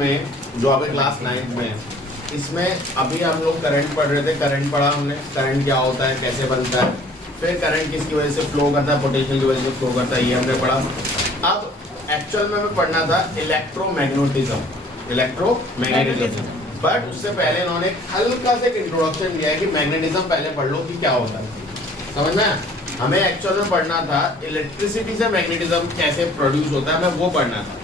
में जो अभी क्लास 9th में है, इसमें अभी हम लोग करंट पढ़ रहे थे। करंट पढ़ा हमने, करंट क्या होता है, कैसे बनता है, फिर करंट किसकी वजह से फ्लो करता है, पोटेंशियल की वजह से फ्लो करता है, ये हमने पढ़ा। अब एक्चुअल में हमें पढ़ना था इलेक्ट्रोमैग्नेटिज्म, इलेक्ट्रोमैग्नेटिज्म। बट उससे पहले इन्होंने हल्का से इंट्रोडक्शन दिया है कि मैग्नेटिज्म पहले पढ़ लो कि क्या होता है, समझ में? हमें एक्चुअल में पढ़ना था इलेक्ट्रिसिटी से मैग्नेटिज्म कैसे प्रोड्यूस होता है, हमें वो पढ़ना था।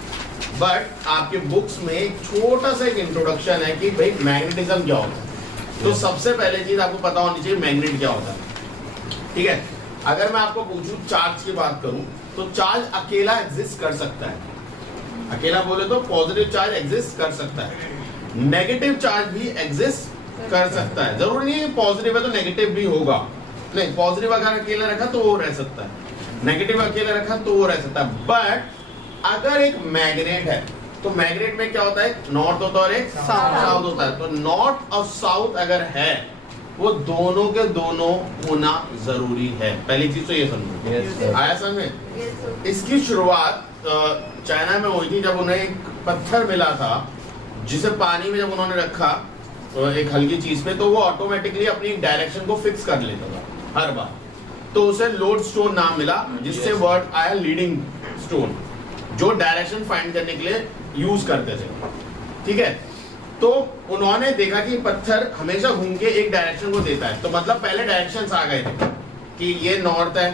बट आपके बुक्स में एक छोटा सा एक इंट्रोडक्शन है कि भाई मैग्नेटिज्म क्या होता है। तो सबसे पहले चीज आपको पता होनी चाहिए मैग्नेट क्या होता है, ठीक है? अगर मैं आपको पूछूं चार्ज की बात करूं तो चार्ज अकेला एग्जिस्ट कर सकता है। अकेला बोले तो पॉजिटिव चार्ज एग्जिस्ट कर सकता है, नेगेटिव चार्ज भी एग्जिस्ट कर सकता है। जरूरी नहीं है पॉजिटिव है तो नेगेटिव भी होगा, नहीं, पॉजिटिव अगर अकेला रखा तो वो रह सकता है, नेगेटिव अकेला रखा तो वो रह सकता है। बट अगर एक मैग्नेट है तो मैग्नेट में क्या होता है, नॉर्थ होता है और एक साउथ होता है। तो नॉर्थ और साउथ अगर है वो दोनों के दोनों होना जरूरी है। पहली चीज तो ये समझो, आया समझ में? इसकी शुरुआत चाइना में हुई थी जब उन्हें एक पत्थर मिला था जिसे पानी में जब उन्होंने रखा एक हल्की चीज पे तो वो ऑटोमेटिकली अपनी डायरेक्शन को फिक्स कर लेता था हर बार। तो उसे लोड स्टोन नाम मिला, जिससे वर्ड आया लीडिंग स्टोन, जो डायरेक्शन फाइंड करने के लिए यूज करते थे, ठीक है? तो उन्होंने देखा कि पत्थर हमेशा घूम के एक डायरेक्शन को देता है। तो मतलब पहले डायरेक्शंस आ गए थे कि ये नॉर्थ है,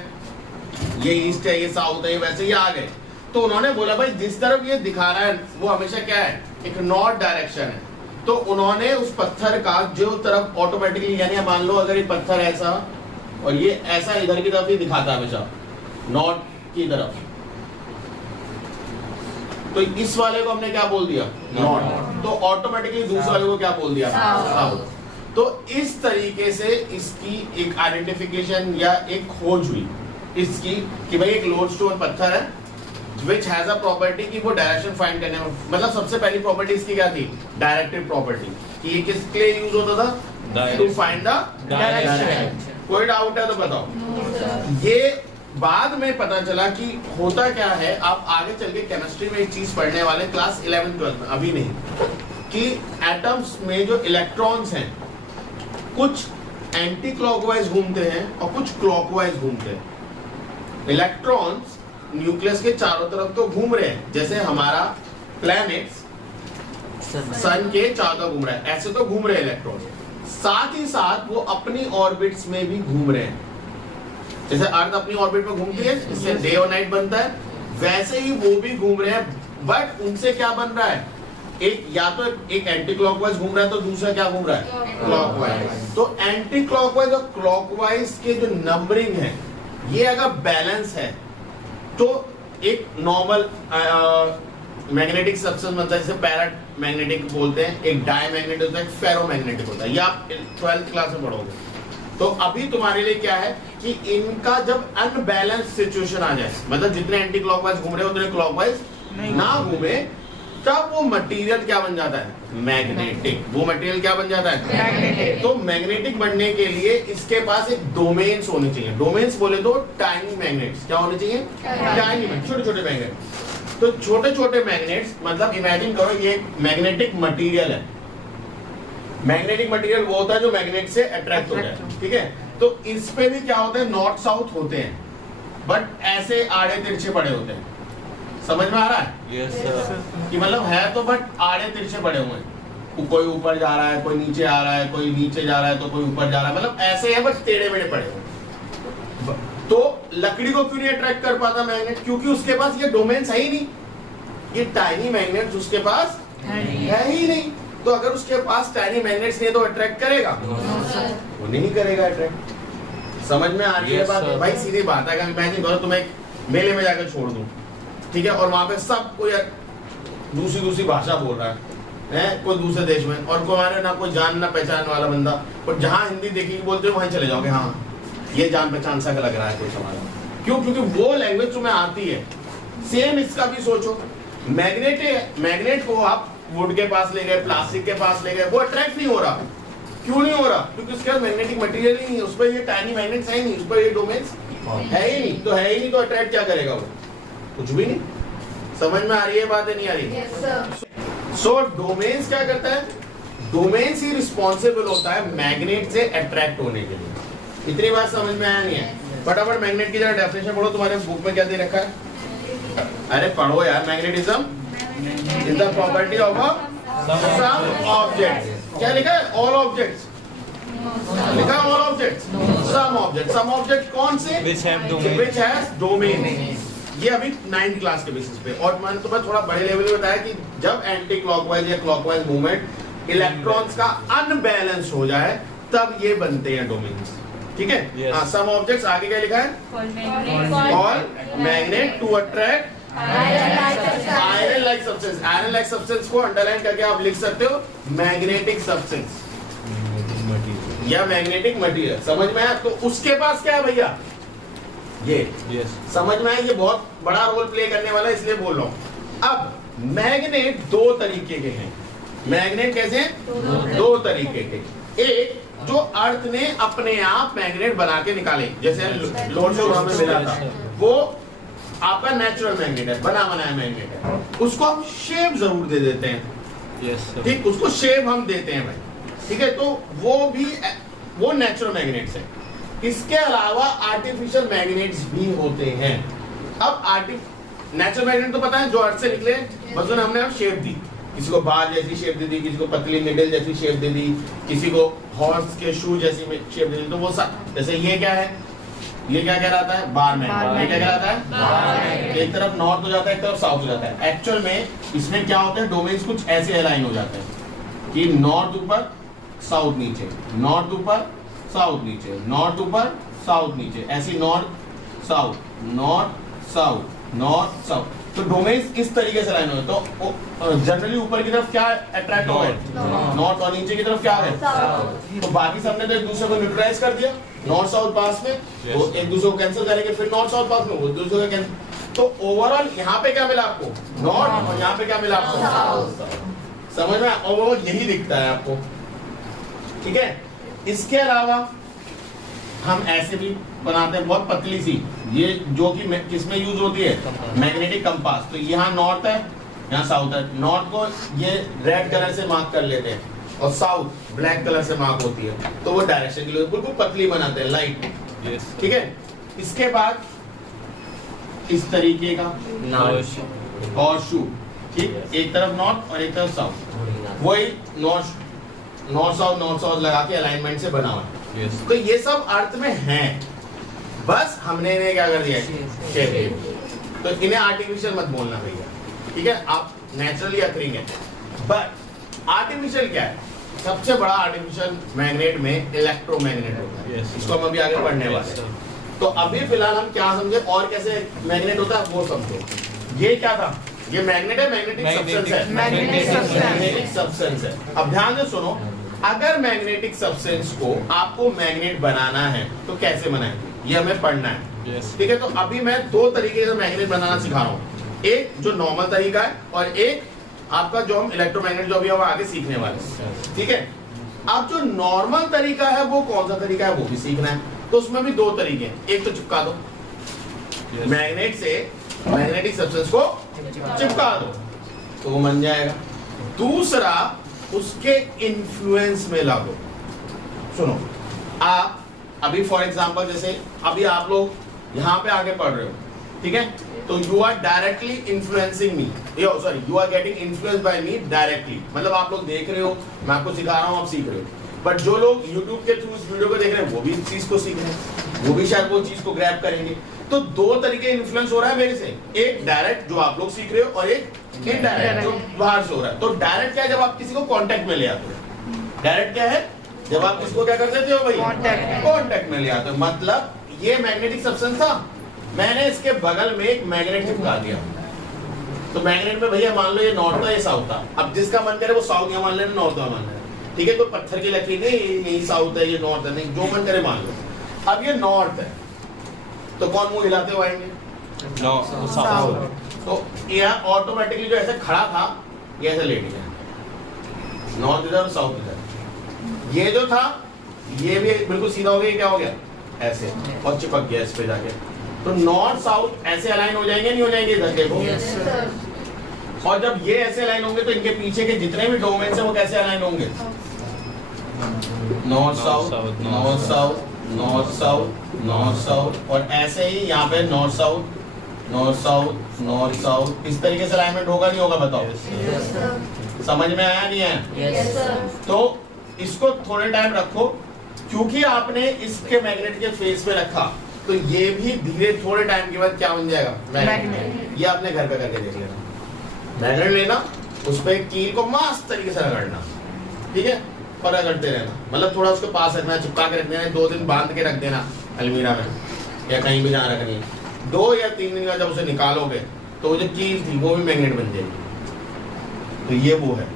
ये ईस्ट है, ये साउथ है, वैसे ये आ गए। तो उन्होंने बोला भाई जिस तरफ ये दिखा रहा है वो हमेशा क्या है, एक नॉर्थ डायरेक्शन है। तो उन्होंने उस पत्थर का जो तरफ ऑटोमेटिकली, यानी मान लो अगर ये पत्थर ऐसा और ये ऐसा इधर की तरफ ही दिखाता है हमेशा नॉर्थ की तरफ, तो इस वाले को हमने क्या बोल दिया, नॉर्थ। तो ऑटोमेटिकली दूसरे वाले को क्या बोल दिया, साउथ। तो इस तरीके से इसकी एक आइडेंटिफिकेशन या एक खोज हुई इसकी कि भाई एक लोडस्टोन पत्थर है which has a property कि वो डायरेक्शन फाइंड करने में, मतलब सबसे पहली प्रॉपर्टी इसकी क्या थी, डायरेक्टिव प्रॉपर्टी, कि ये किसके लिए यूज होता था, टू फाइंड द डायरेक्शन। कोई डाउट है तो बताओ। ये बाद में पता चला कि होता क्या है, आप आगे चल के केमिस्ट्री में एक चीज पढ़ने वाले क्लास 11-12 में, अभी नहीं, कि एटम्स में जो इलेक्ट्रॉन्स हैं कुछ एंटी क्लॉकवाइज घूमते हैं और कुछ क्लॉकवाइज घूमते हैं। इलेक्ट्रॉन्स न्यूक्लियस के चारों तरफ तो घूम रहे हैं, जैसे हमारा प्लैनेट्स सन के चारों तरफ घूम रहा है, ऐसे तो घूम रहे हैं इलेक्ट्रॉन। साथ ही साथ वो अपनी ऑर्बिट्स में भी घूम रहे हैं, जैसे अर्थ अपनी ऑर्बिट में घूमती है, इससे डे और नाइट बनता है, वैसे ही वो भी घूम रहे हैं। बट उनसे क्या बन रहा है, एक या तो एक एंटी क्लॉकवाइज घूम रहा है तो दूसरा क्या घूम रहा है, क्लॉकवाइज। तो एंटी क्लॉकवाइज और क्लॉकवाइज के जो नंबरिंग है ये अगर बैलेंस है तो एक नॉर्मल मैग्नेटिक सब्सटेंस बनता है, जिसे पैरामैग्नेटिक बोलते हैं, एक डायमैग्नेटिक होता है, एक फेरोमैग्नेटिक होता है। ये आप 12th क्लास में पढ़ोगे। तो अभी तुम्हारे लिए क्या है कि इनका जब अनबैलेंस सिचुएशन आ जाए, मतलब जितने एंटी क्लॉकवाइज घूम रहे उतने क्लॉकवाइज ना घूमे, तब वो मटेरियल क्या बन जाता है, मैग्नेटिक। वो मटेरियल क्या बन जाता है, मैग्नेटिक। तो मैग्नेटिक बनने के लिए इसके पास एक डोमेन्स होने चाहिए। डोमेन्स बोले तो टाइनी मैग्नेट्स, क्या होने चाहिए, टाइनी मैग्नेट, छोटे छोटे मैग्नेट। तो छोटे छोटे मैग्नेट्स, मतलब इमेजिन करो ये मैग्नेटिक मटेरियल है। मैग्नेटिक मटेरियल वो होता है जो मैग्नेट से अट्रैक्ट होता है, ठीक है? तो इस पे भी क्या होता है, नॉर्थ साउथ होते हैं, बट ऐसे आड़े तिरछे पड़े होते हैं। समझ में आ रहा है? Yes, sir. कि मतलब है तो बट आड़े तिरछे पड़े हुए हैं, कोई ऊपर जा रहा है, कोई नीचे आ रहा है, कोई नीचे जा रहा है तो कोई ऊपर जा रहा है, मतलब ऐसे है बस टेढ़े मेढ़े पड़े हुए। तो लकड़ी को क्यों नहीं अट्रैक्ट कर पाता मैग्नेट, क्योंकि उसके पास ये डोमेन्स है ही नहीं, ये टाइनी मैग्नेट्स उसके पास है ही नहीं। तो अगर उसके पास टाइनी मैग्नेट्स नहीं तो अट्रैक्ट करेगा, वो नहीं करेगा अट्रैक्ट। समझ में आ रही है बात? भाई सीधी बात है, अगर इमेजिन करो तुम्हें मेले में जाकर छोड़ दूं, ठीक है, और वहां पे सब कोई दूसरी भाषा बोल रहा है, कोई दूसरे देश में, और तुम्हारे ना कोई जान ना पहचान वाला बंदा, और जहां हिंदी देखी बोलते हो वहीं चले जाओगे, हाँ ये जान पहचान सा लग रहा है कोई समाज। क्यों? क्योंकि वो लैंग्वेज तुम्हें आती है। सेम इसका भी सोचो, मैग्नेट को आप वुड के पास ले गए, प्लास्टिक के पास ले गए, वो अट्रैक्ट नहीं हो रहा। क्यों नहीं हो रहा? क्योंकि उसके पास मैग्नेटिक मटेरियल ही नहीं है, उस पर ये टाइनी मैग्नेट्स है ही नहीं, उस पर ये डोमेन्स है ही नहीं। तो है ही नहीं तो अट्रैक्ट क्या करेगा वो? कुछ भी नहीं। समझ में आ रही है बात है, नहीं आ रही? सो डोमेन्स क्या करता है, डोमेन्स ही रिस्पॉन्सिबल होता है मैग्नेट से अट्रैक्ट होने के लिए। इतनी बात समझ में आया नहीं है? फटाफट मैग्नेट की जरा डेफिनेशन पढ़ो, तुम्हारे बुक में क्या दे रखा है? अरे पढ़ो यार, magnetism is the property of some objects. क्या लिखा है? ऑल ऑब्जेक्ट्स लिखा है, all objects, some object. Some object कौन से? which has domain। ये अभी 9th क्लास के बेसिस पे। और मैंने तुम्हें थोड़ा बड़े लेवल पे बताया कि जब एंटी क्लॉकवाइज या क्लॉकवाइज मूवमेंट इलेक्ट्रॉन्स का अनबैलेंस हो जाए तब ये बनते हैं डोमेन्स। ठीक है? हाँ, सम ऑब्जेक्ट्स। आगे क्या लिखा है? All magnet to attract iron like substance. Iron like substance को अंडरलाइन करके आप लिख सकते हो मैग्नेटिक सब्सटेंस या मैग्नेटिक मटेरियल। समझ में आया? तो उसके पास क्या है भैया? ये समझ में आया? ये बहुत बड़ा रोल प्ले करने वाला है, इसलिए बोल रहा हूं। अब मैग्नेट दो तरीके के हैं। मैग्नेट कैसे हैं? दो तरीके के। एक जो अर्थ ने अपने आप मैग्नेट बना के निकाले, जैसे लोड शो हमें मिला था, वो आपका नेचुरल मैग्नेट है, बना बनाया मैग्नेट है। उसको हम शेप जरूर दे देते हैं। ठीक, उसको शेप हम देते हैं भाई। ठीक है, तो वो नेचुरल मैग्नेट्स है। इसके अलावा आर्टिफिशियल मैग्नेट्स भी होते हैं। अब नेचुरल मैग्नेट तो पता है, जो अर्थ से निकले, बस उन्हें हमने शेप दी। किसी को बाल जैसी शेप दे दी, किसी को पतली निडल जैसी शेप दे दी, किसी को हॉर्स के शू जैसी शेप दे दी। तो वो सब, जैसे ये क्या है? ये क्या कहलाता है? Bar magnet. ये क्या कहलाता है? Bar magnet. एक तरफ नॉर्थ हो जाता है, एक तरफ साउथ हो जाता है। एक्चुअल में इसमें क्या होता है? डोमेन्स कुछ ऐसे अलाइन हो जाते हैं कि नॉर्थ ऊपर, साउथ नीचे, नॉर्थ ऊपर, साउथ नीचे, नॉर्थ ऊपर, साउथ नीचे, ऐसी north south, north south, north south. तो डोमेन्स इस तरीके से लाइन हो। तो जनरली ऊपर की तरफ क्या अट्रैक्ट हो गए? नॉर्थ। और नीचे की तरफ क्या है? तो बाकी सबने तो एक दूसरे को न्यूट्रलाइज कर दिया नॉर्थ साउथ पास में। तो एक दूसरे को कैंसिल करेंगे, फिर नॉर्थ साउथ पास में वो दूसरे को कैंसिल। तो ओवरऑल यहाँ पे क्या मिला आपको? नॉर्थ। और यहाँ पे क्या मिला आपको? समझ में? ओवरऑल यही दिखता है आपको। ठीक है? इसके अलावा हम ऐसे भी बनाते हैं, बहुत पतली सी, ये जो कि किसमें यूज होती है? Magnetic compass. तो यहाँ नॉर्थ है, यहाँ साउथ है। नॉर्थ को ये रेड कलर से मार्क कर लेते हैं और साउथ ब्लैक कलर से मार्क होती है, तो वो डायरेक्शन के लिए बिल्कुल पतली बनाते हैं, लाइट। ठीक है? इसके बाद इस तरीके का और शू। ठीक, एक तरफ नॉर्थ और एक तरफ साउथ, वही नॉर्थ साउथ लगा के अलाइनमेंट से बना हुआ है। तो ये सब अर्थ में हैं, बस हमने इन्हें क्या कर दिया? शेप। तो इन्हें आर्टिफिशियल मत बोलना भैया। ठीक है? आप नेचुरली अकरिंग है। बट आर्टिफिशियल क्या है? सबसे बड़ा आर्टिफिशियल मैग्नेट में इलेक्ट्रोमैग्नेट होता है। इसको हम अभी आगे पढ़ने वाले हैं। तो अभी फिलहाल हम क्या समझे और कैसे मैग्नेट होता है वो समझो। ये क्या था? ये मैग्नेट है, मैग्नेटिक सब्सटेंस है। अब ध्यान से सुनो, अगर मैग्नेटिक सब्सटेंस को आपको मैग्नेट बनाना है तो कैसे बनाएंगे, ये हमें पढ़ना है। ठीक है? तो अभी मैं दो तरीके से मैग्नेट बनाना सिखा रहा हूँ। एक जो नॉर्मल तरीका है और एक आपका जो हम इलेक्ट्रोमैग्नेट जो अभी हम आगे सीखने वाले हैं। ठीक है? अब जो नॉर्मल तरीका है वो कौन सा तरीका है वो भी सीखना है। तो उसमें भी दो तरीके हैं। एक तो चिपका दो, मैग्नेट से मैग्नेटिक सब्सटेंस को चिपका दो तो वो बन जाएगा। दूसरा उसके इन्फ्लुएंस में ला दो। सुनो, आप अभी फॉर एग्जांपल जैसे अभी आप लोग यहाँ पे आगे पढ़ रहे हो, ठीक है? तो you are directly influencing me, you are getting influenced by me directly. मतलब आप लोग देख रहे हो, मैं आपको सिखा रहा हूँ, आप सीख रहे हो। बट जो लोग YouTube के थ्रू इस वीडियो को देख रहे हैं वो भी इस चीज को सीख रहे हैं, वो भी शायद वो चीज को ग्रैब करेंगे। तो दो तरीके इन्फ्लुएंस हो रहा है मेरे से, एक डायरेक्ट जो आप लोग सीख रहे हो और एक इनडायरेक्ट जो बाहर से हो रहा है। तो डायरेक्ट क्या है? जब आप किसी को कांटेक्ट में ले आते हो। डायरेक्ट क्या है? जब आप किसको क्या कर देते हो भाई? कांटेक्ट में ले आते हो। मतलब ये मैग्नेटिक सब्सटेंस था, मैंने इसके बगल में एक मैग्नेट चिपका दिया। तो मैग्नेट में भैया मान लो ये नॉर्थ था, ये साउथ था। अब जिसका मन करे वो साउथ या मान लेना, नॉर्थ या मान लेना। ठीक है? कोई पत्थर की लकीर नहीं, यही साउथ है, ये नॉर्थ है, नहीं, जो मन करे मान लो। अब ये नॉर्थ है तो कौन मुंह हिलाते हुए आएंगे? साउथ। तो यहाँ ऑटोमेटिकली जो ऐसे खड़ा था ये ऐसे लेट गया, नॉर्थ इधर साउथ इधर। ये जो था ये भी बिल्कुल सीधा हो गया, क्या हो गया? ऐसे, और चिपक गया इस पे जाके। तो नॉर्थ साउथ ऐसे अलाइन हो जाएंगे, नहीं हो जाएंगे? इधर देखो, और जब ये ऐसे अलाइन होंगे तो इनके पीछे के जितने भी डोमेन्स हैं वो कैसे अलाइन होंगे? North south, north south, north south, north south, और ऐसे ही यहाँ पे north south, north south, north south, इस तरीके से अलाइनमेंट होगा नहीं होगा बताओ? समझ में आया नहीं है? तो इसको थोड़े टाइम रखो, क्योंकि आपने इसके मैग्नेट के फेस पे रखा तो ये भी धीरे थोड़े टाइम के बाद क्या बन जाएगा? मैग्नेट। ये आपने घर पे करके देख लेना। मैग्नेट लेना, उस पर कील को मस्त तरीके से रगड़ना, ठीक है, और रगड़ते रहना, मतलब थोड़ा उसके पास रखना, चिपका के रख देना, 2 दिन बांध के रख देना अलमीरा में या कहीं भी जहाँ रखनी है। 2 या 3 दिन का जब उसे निकालोगे तो वो जो कील थी वो भी मैग्नेट बन जाएगी। तो ये वो है,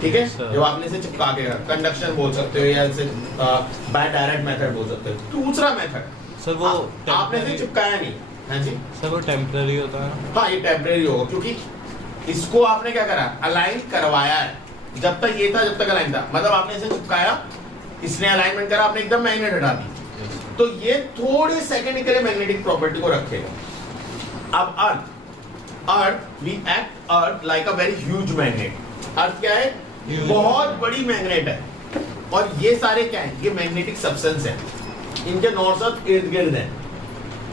ठीक है, जो आपने इसे चिपका के रखा। कंडक्शन बोल सकते हो या इसे बाय डायरेक्ट मेथड बोल सकते हो। दूसरा मेथड सर वो आपने इसे चिपकाया नहीं, हाँ जी सर वो टेम्पररी होता है। हाँ ये टेम्परेरी होगा, क्योंकि इसको आपने क्या करा? अलाइन करवाया है। जब तक ये था जब तक अलाइन था, मतलब आपने इसे चिपकाया, इसने अलाइनमेंट करा, आपने एकदम मैग्नेट हटा दी, तो ये थोड़े सेकंड के लिए मैग्नेटिक प्रॉपर्टी को रखेगा। अब earth we act earth like a very huge magnet. Earth क्या है? बहुत बड़ी मैग्नेट है, और ये सारे क्या है? ये मैग्नेटिक सब्सटेंस है, इनके नॉर्थ साउथ इर्द गिर्द है।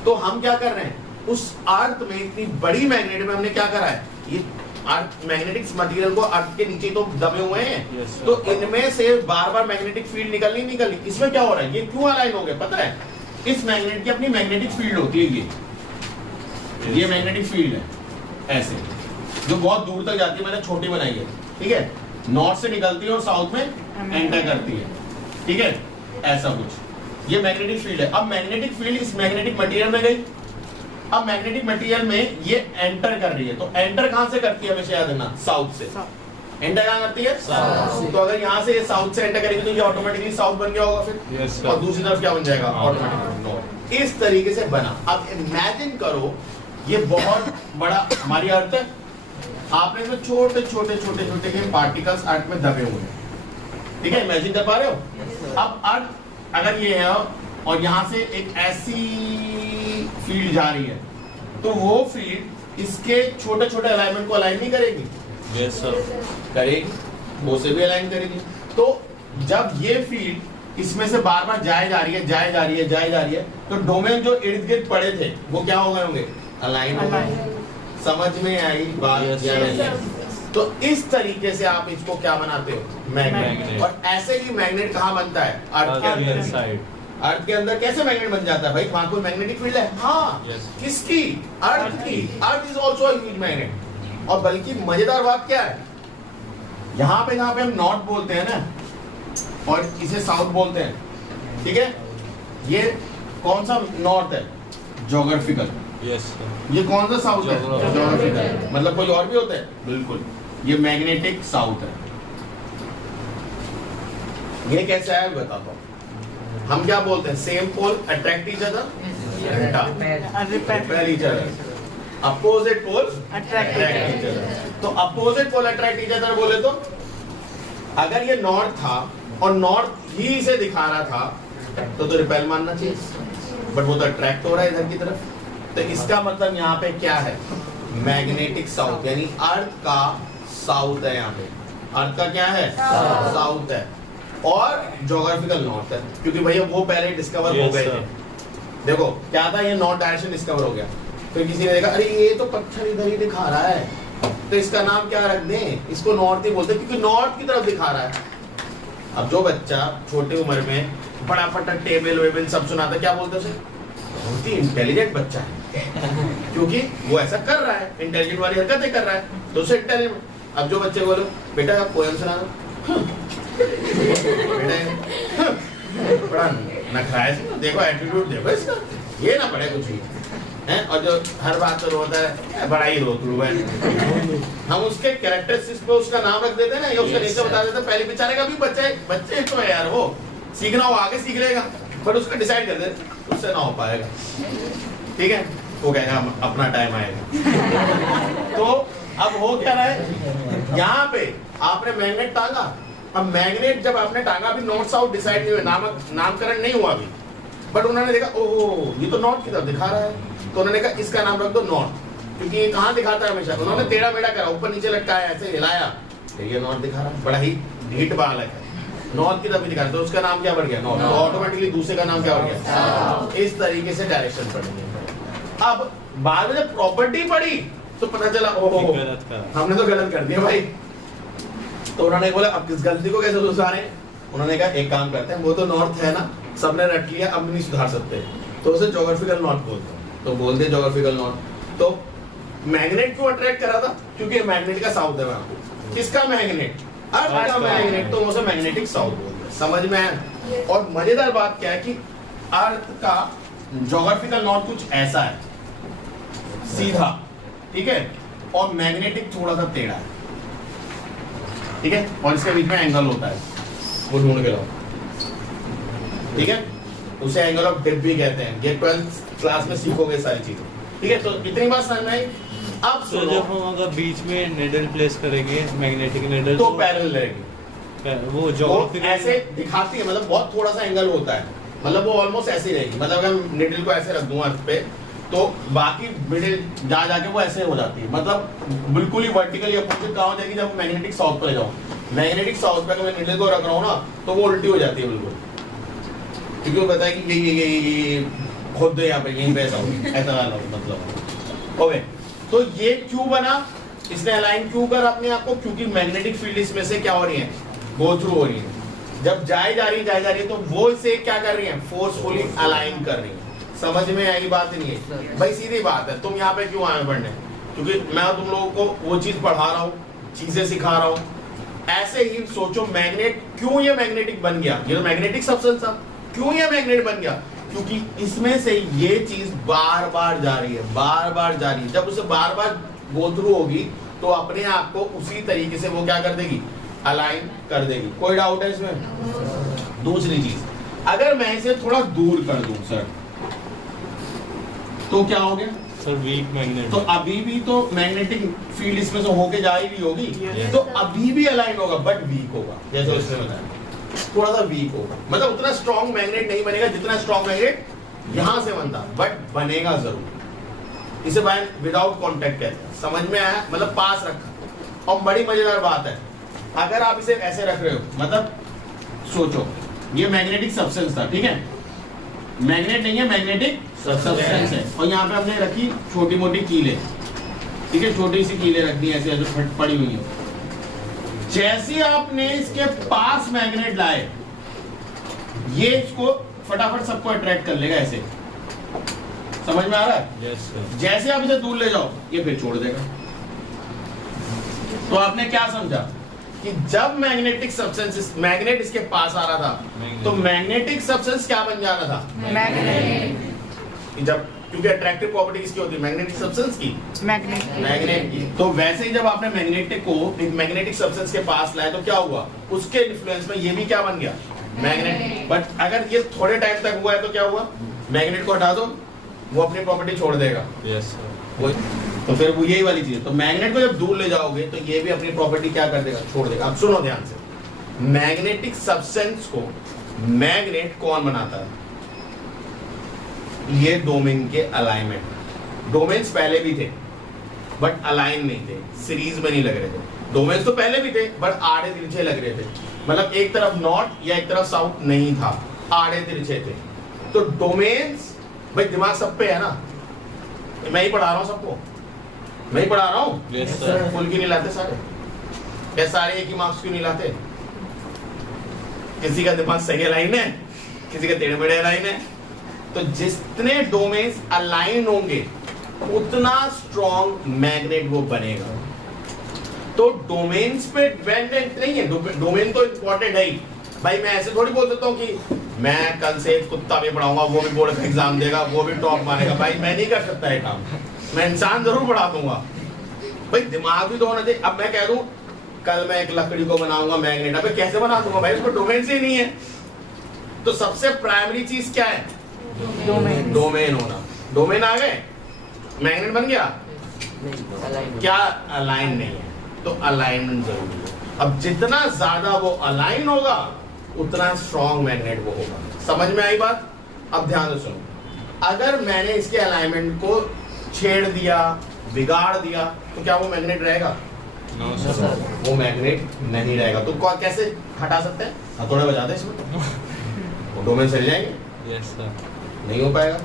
तो हम क्या कर रहे हैं? उस अर्थ में, इतनी बड़ी मैग्नेट में हमने क्या करा है? ये अर्थ मैग्नेटिक मटेरियल को अर्थ के नीचे तो दबे हुए हैं, तो इनमें से बार बार मैग्नेटिक फील्ड निकलनी। इसमें क्या हो रहा है? ये क्यों अलाइन हो गए पता है? इस मैग्नेट की अपनी मैग्नेटिक फील्ड होती है, ये मैग्नेटिक फील्ड है ऐसे, जो बहुत दूर तक जाती है। मैंने छोटी बनाई है, ठीक है, नॉर्थ से निकलती है और साउथ में एंटर करती है, ठीक है, ऐसा कुछ। ये मैग्नेटिक फील्ड है। अब मैग्नेटिक फील्ड इस मैग्नेटिक मटेरियल में गई, अब मैग्नेटिक मटेरियल में ये एंटर कर रही है, तो एंटर कहां से करती है? हमेशा याद रखना, साउथ से। एंटर कहां करती है? साउथ। तो अगर यहां से साउथ से एंटर करेगी तो ये ऑटोमेटिकली साउथ बन गया होगा फिर, और दूसरी तरफ क्या बन जाएगा? Automatically north. इस तरीके से बना। अब इमेजिन करो ये बहुत बड़ा हमारी अर्थ है, आपने तो छोटे छोटे छोटे छोटे के पार्टिकल्स अर्थ में दबे हुए हैं, ठीक है, इमेजिन कर पा रहे हो? अब अर्थ अगर ये है और यहाँ से एक ऐसी फील्ड जा रही है, तो वो फील्ड इसके छोटे छोटे अलाइनमेंट को अलाइन नहीं करेगी? यस सर करेगी, वो से भी अलाइन करेगी। तो जब ये फील्ड इसमें से बार बार जाए जा रही है, तो डोमेन जो इर्द गिर्द पड़े थे वो क्या हो गए होंगे? अलाइन हो गए। समझ में आई बात या नहीं? तो इस तरीके से आप इसको क्या बनाते हो? मैग्नेट। और ऐसे ही मैग्नेट कहाँ बनता है? अर्थ के अंदर। अर्थ के अंदर कैसे मैग्नेट बन जाता है भाई? वहां कोई मैग्नेटिक फील्ड है? हाँ, किसकी? अर्थ की। Earth is also a huge magnet. और बल्कि मजेदार बात क्या है, यहाँ पे जहाँ पे हम नॉर्थ बोलते हैं ना, और इसे साउथ बोलते हैं, ठीक है, ये कौन सा नॉर्थ है? ज्योग्राफिकल। यस ये कौन सा साउथ है? ज्योग्राफिकल। मतलब कोई और भी होता है? बिल्कुल, ये मैग्नेटिक साउथ है। ये कैसा है बताता हूँ। हम क्या बोलते हैं? Same pole attract each other, repel each other. Opposite pole attract each other. तो opposite pole attract each other बोले तो अगर ये नॉर्थ था और नॉर्थ ही इसे दिखा रहा था तो रिपेल मानना चाहिए, बट वो तो अट्रैक्ट हो रहा है इधर की तरफ। तो इसका मतलब यहाँ पे क्या है? मैग्नेटिक साउथ, यानी अर्थ का साउथ है। यहाँ पे अर्थ का क्या है? साउथ है, और ज्योग्राफिकल नॉर्थ है, क्योंकि भैया वो पहले डिस्कवर हो गए थे। देखो क्या था, ये नॉर्थ डायरेक्शन डिस्कवर हो गया, फिर किसी ने देखा अरे ये तो पत्थर इधर ही दिखा रहा है, तो इसका नाम क्या रख दें? इसको नॉर्थ ही बोलते हैं, क्योंकि नॉर्थ की तरफ दिखा रहा है। अब जो बच्चा छोटी उम्र में बड़ा फटा टेबल वेबल सब सुनाता, क्या बोलते उसे? बहुत ही इंटेलिजेंट बच्चा है, क्योंकि वो ऐसा कर रहा है, इंटेलिजेंट वाली हरकतें कर रहा है, तो उसे इंटेलिजेंट। अब जो बच्चे बोलो बेटा आप पोएम सुना दो, बेटा बड़ा नखरा है, देखो एटीट्यूड देखो इसका, ये ना पढ़े कुछ ही है, और जो हर बात पर होता है बड़ा ही रोतरू है, हम उसके कैरेक्टरिस्टिक्स पे उसका नाम रख देते हैं ना, या उसका नेचर बता देते हैं। पहले बेचारे का भी बच्चे तो है यार, वो सीखना हो आगे सीख लेगा, बट उसका डिसाइड कर देते उससे ना हो पाएगा, ठीक है, वो कहेगा अपना टाइम आएगा। तो अब हो क्या रहा है, यहाँ पे आपने मैग्नेट टांगा। अब मैग्नेट जब आपने टांगा, अभी नॉर्थ साउथ डिसाइड नहीं हुआ, नामकरण नहीं हुआ अभी, बट उन्होंने देखा ओह ये तो नॉर्थ की तरफ दिखा रहा है, तो उन्होंने कहा इसका नाम रख दो नॉर्थ, क्योंकि ये कहाँ दिखाता है हमेशा, उन्होंने टेढ़ा मेढ़ा करा, ऊपर नीचे लटकाया, ऐसे हिलाया, फिर ये नॉर्थ दिखा रहा, बड़ा ही ढीठ बालक है, नॉर्थ की तरफ दिखा रहा, तो उसका नाम क्या बढ़ गया, नॉर्थ, तो ऑटोमेटिकली दूसरे का नाम क्या बढ़ गया, इस तरीके से डायरेक्शन पढ़ेंगे। अब बाद में जब प्रॉपर्टी पढ़ी तो पता चला ओहो गलत करा। हमने तो गलत कर दिया भाई। तो उन्होंने बोला अब किस गलती को कैसे सुधारें, उन्होंने कहा एक काम करते हैं, वो तो नॉर्थ है ना, सबने रट लिया, अब नहीं सुधार सकते, तो उसे ज्योग्राफिकल नॉर्थ बोलते हैं, तो बोलते हैं ज्योग्राफिकल नॉर्थ। तो मैग्नेट क्यों अट्रैक्ट करा था, क्योंकि मैग्नेट का साउथ है वहां, किसका मैग्नेट, अर्थ का मैग्नेट, तो उसे मैग्नेटिक साउथ बोलते हैं। समझ में आया। और मजेदार बात क्या है कि अर्थ का ज्योग्राफिकल नॉर्थ कुछ ऐसा है, सीधा, ठीक है, और मैग्नेटिक थोड़ा सा टेढ़ा है, ठीक है, और इसके बीच में एंगल होता है, वो ढूंढ के लाओ, ठीक है, उसे एंगल ऑफ डेप्थ भी कहते हैं, ये 12th क्लास में सीखोगे सारी चीजें, ठीक है। तो इतनी बात समझ में आई। अब तो सुनो, जब हम अगर बीच में निडल प्लेस करेंगे, मैग्नेटिक निडल, तो पैरेलल रहेगी, वो वो ज्योग्राफिकल ऐसे दिखाती है, मतलब बहुत थोड़ा सा एंगल होता है, मतलब वो ऑलमोस्ट ऐसे ही रहेगी, मतलब अगर निडल को ऐसे रख दूं अर्थ पे, तो बाकी मिडिल जा जाके वो ऐसे हो जाती है, मतलब बिल्कुल ही वर्टिकली अपोजिट कहाँ हो जाएगी, जब मैग्नेटिक साउथ पे ले जाऊं, मैग्नेटिक साउथ पे अगर मैं निडल को रख रहा हूँ ना, तो वो उल्टी हो जाती है बिल्कुल, क्योंकि वो बताया कि ये खुद यहाँ पे यहीं पे ऐसा हो, ऐसा वाला मतलब। ओके, तो ये क्यों बना, इसने अलाइन क्यों कर अपने आप को, क्योंकि मैग्नेटिक फील्ड इसमें से क्या हो रही है, गो थ्रू हो रही है, जब जाए जा रही है, तो वो इसे क्या कर रही है, फोर्सफुली अलाइन कर रही है। समझ में आई बात नहीं है भाई, सीधी बात है। तुम यहाँ पे क्यों आए पढ़ने, क्योंकि मैं तुम लोगों को वो चीज पढ़ा रहा हूँ, चीजें सिखा रहा हूँ। ऐसे ही सोचो, मैग्नेट क्यों ये मैग्नेटिक बन गया, ये तो मैग्नेटिक सब्सटेंस था, क्यों ये मैग्नेट बन गया, क्योंकि इसमें से ये चीज बार बार जा रही है, बार बार जा रही है, जब उसे बार बार गो थ्रू होगी तो अपने आप को उसी तरीके से वो क्या कर देगी, अलाइन कर देगी। कोई डाउट है इसमें? दूसरी चीज, अगर मैं इसे थोड़ा दूर कर दूं सर, तो क्या हो गया सर, वीक मैग्नेट, तो अभी भी तो मैग्नेटिक फील्ड इसमें से होके जा ही रही होगी, तो अभी भी अलाइन होगा, बट वीक होगा, जैसे उसने बताया, थोड़ा सा वीक होगा, मतलब उतना स्ट्रॉन्ग मैग्नेट नहीं बनेगा जितना स्ट्रॉन्ग मैग्नेट यहां से बनता, बट बनेगा जरूर। इसे बाय विदाउट कॉन्टेक्ट कहते हैं। समझ में आया, मतलब पास रखा। और बड़ी मजेदार बात है, अगर आप इसे ऐसे रख रहे हो, मतलब सोचो ये मैग्नेटिक सब्सटेंस था, ठीक है, मैग्नेट नहीं है, मैग्नेटिक सब्सटेंस है, और यहाँ पे हमने रखी छोटी मोटी कीलें, ठीक है, छोटी सी कीलें रखनी है ऐसे जो पड़ी हुई है। जैसे आपने इसके पास मैग्नेट लाए, ये इसको फटाफट सबको अट्रैक्ट कर लेगा ऐसे, समझ में आ रहा है? Yes sir. जैसे आप इसे दूर ले जाओ, ये फिर छोड़ देगा। तो आपने क्या समझा कि जब मैग्नेटिक सब्सटेंस, मैग्नेट इसके पास आ रहा था, तो मैग्नेटिक सब्सटेंस क्या बन जा रहा था, मैग्नेट। जब, क्योंकि अट्रैक्टिव प्रॉपर्टी किसकी होती है, मैग्नेटिक सब्सटेंस की, मैग्नेट की। तो वैसे ही जब आपने मैग्नेटिक को एक मैग्नेटिक सब्सटेंस के पास लाया, तो क्या हुआ, उसके इन्फ्लुएंस में ये भी क्या बन गया, मैग्नेट। बट अगर ये थोड़े टाइम तक हुआ है तो क्या हुआ, मैग्नेट को हटा दो, वो अपनी प्रॉपर्टी छोड़ देगा। Yes sir. वो तो फिर वो यही वाली चीज है। तो मैग्नेट को जब दूर ले जाओगे तो ये भी अपनी प्रॉपर्टी क्या कर देगा, छोड़ देगा। अब सुनो ध्यान से, मैग्नेटिक सब्सटेंस को मैग्नेट कौन बनाता है, ये डोमेन के अलाइनमेंट। डोमेन्स पहले भी थे बट अलाइन नहीं थे, सीरीज में नहीं लग रहे थे। डोमेन्स तो पहले भी थे बट आड़े तिरछे लग रहे थे, मतलब एक तरफ नॉर्थ या एक तरफ साउथ नहीं था, आड़े तिरछे थे। तो डोमेन्स, भाई दिमाग सब पे है ना, मैं ही पढ़ा रहा हूँ सबको, मैं ही पढ़ा रहा हूँ। Yes, sir. फुल क्यों नहीं लाते सारे, क्या सारे एक ही मार्क्स क्यों नहीं लाते? किसी का दिमाग सही अलाइन है, किसी का टेढ़े मेढ़े अलाइन है। तो जितने डोमेन्स अलाइन होंगे उतना स्ट्रॉन्ग मैग्नेट वो बनेगा। तो डोमेन्स पे डिपेंडेंट नहीं है, डोमेन तो इंपॉर्टेंट है ही। भाई मैं ऐसे थोड़ी बोल देता हूँ कि मैं कल से कुत्ता भी पढ़ाऊंगा, वो भी बोर्ड का एग्जाम देगा, वो भी टॉप मारेगा। भाई मैं नहीं कर सकता है काम, मैं इंसान जरूर पढ़ा दूंगा। भाई दिमाग भी तो होना चाहिए। अब मैं कह दूं कल मैं एक लकड़ी को बनाऊंगा मैग्नेट, अबे कैसे बना दूंगा भाई, उसको डोमेन से ही नहीं है। तो सबसे प्राइमरी चीज क्या है, डोमेन होना। डोमेन आ गए, मैग्नेट बन गया, क्या अलाइन नहीं है, तो अलाइनमेंट जरूरी है। अब जितना ज्यादा वो अलाइन होगा उतना स्ट्रॉन्ग मैग्नेट वो होगा। समझ में आई बात? अब ध्यान से सुनो, अगर मैंने इसके अलाइनमेंट को छेड़ दिया, बिगाड़ दिया तो क्या वो मैग्नेट रहेगा? No sir. वो मैग्नेट नहीं रहेगा। तो कैसे हटा सकते हैं? हथौड़े बजा दे इसमें, वो डोमेन चल जाएंगे? Yes sir. नहीं हो पाएगा।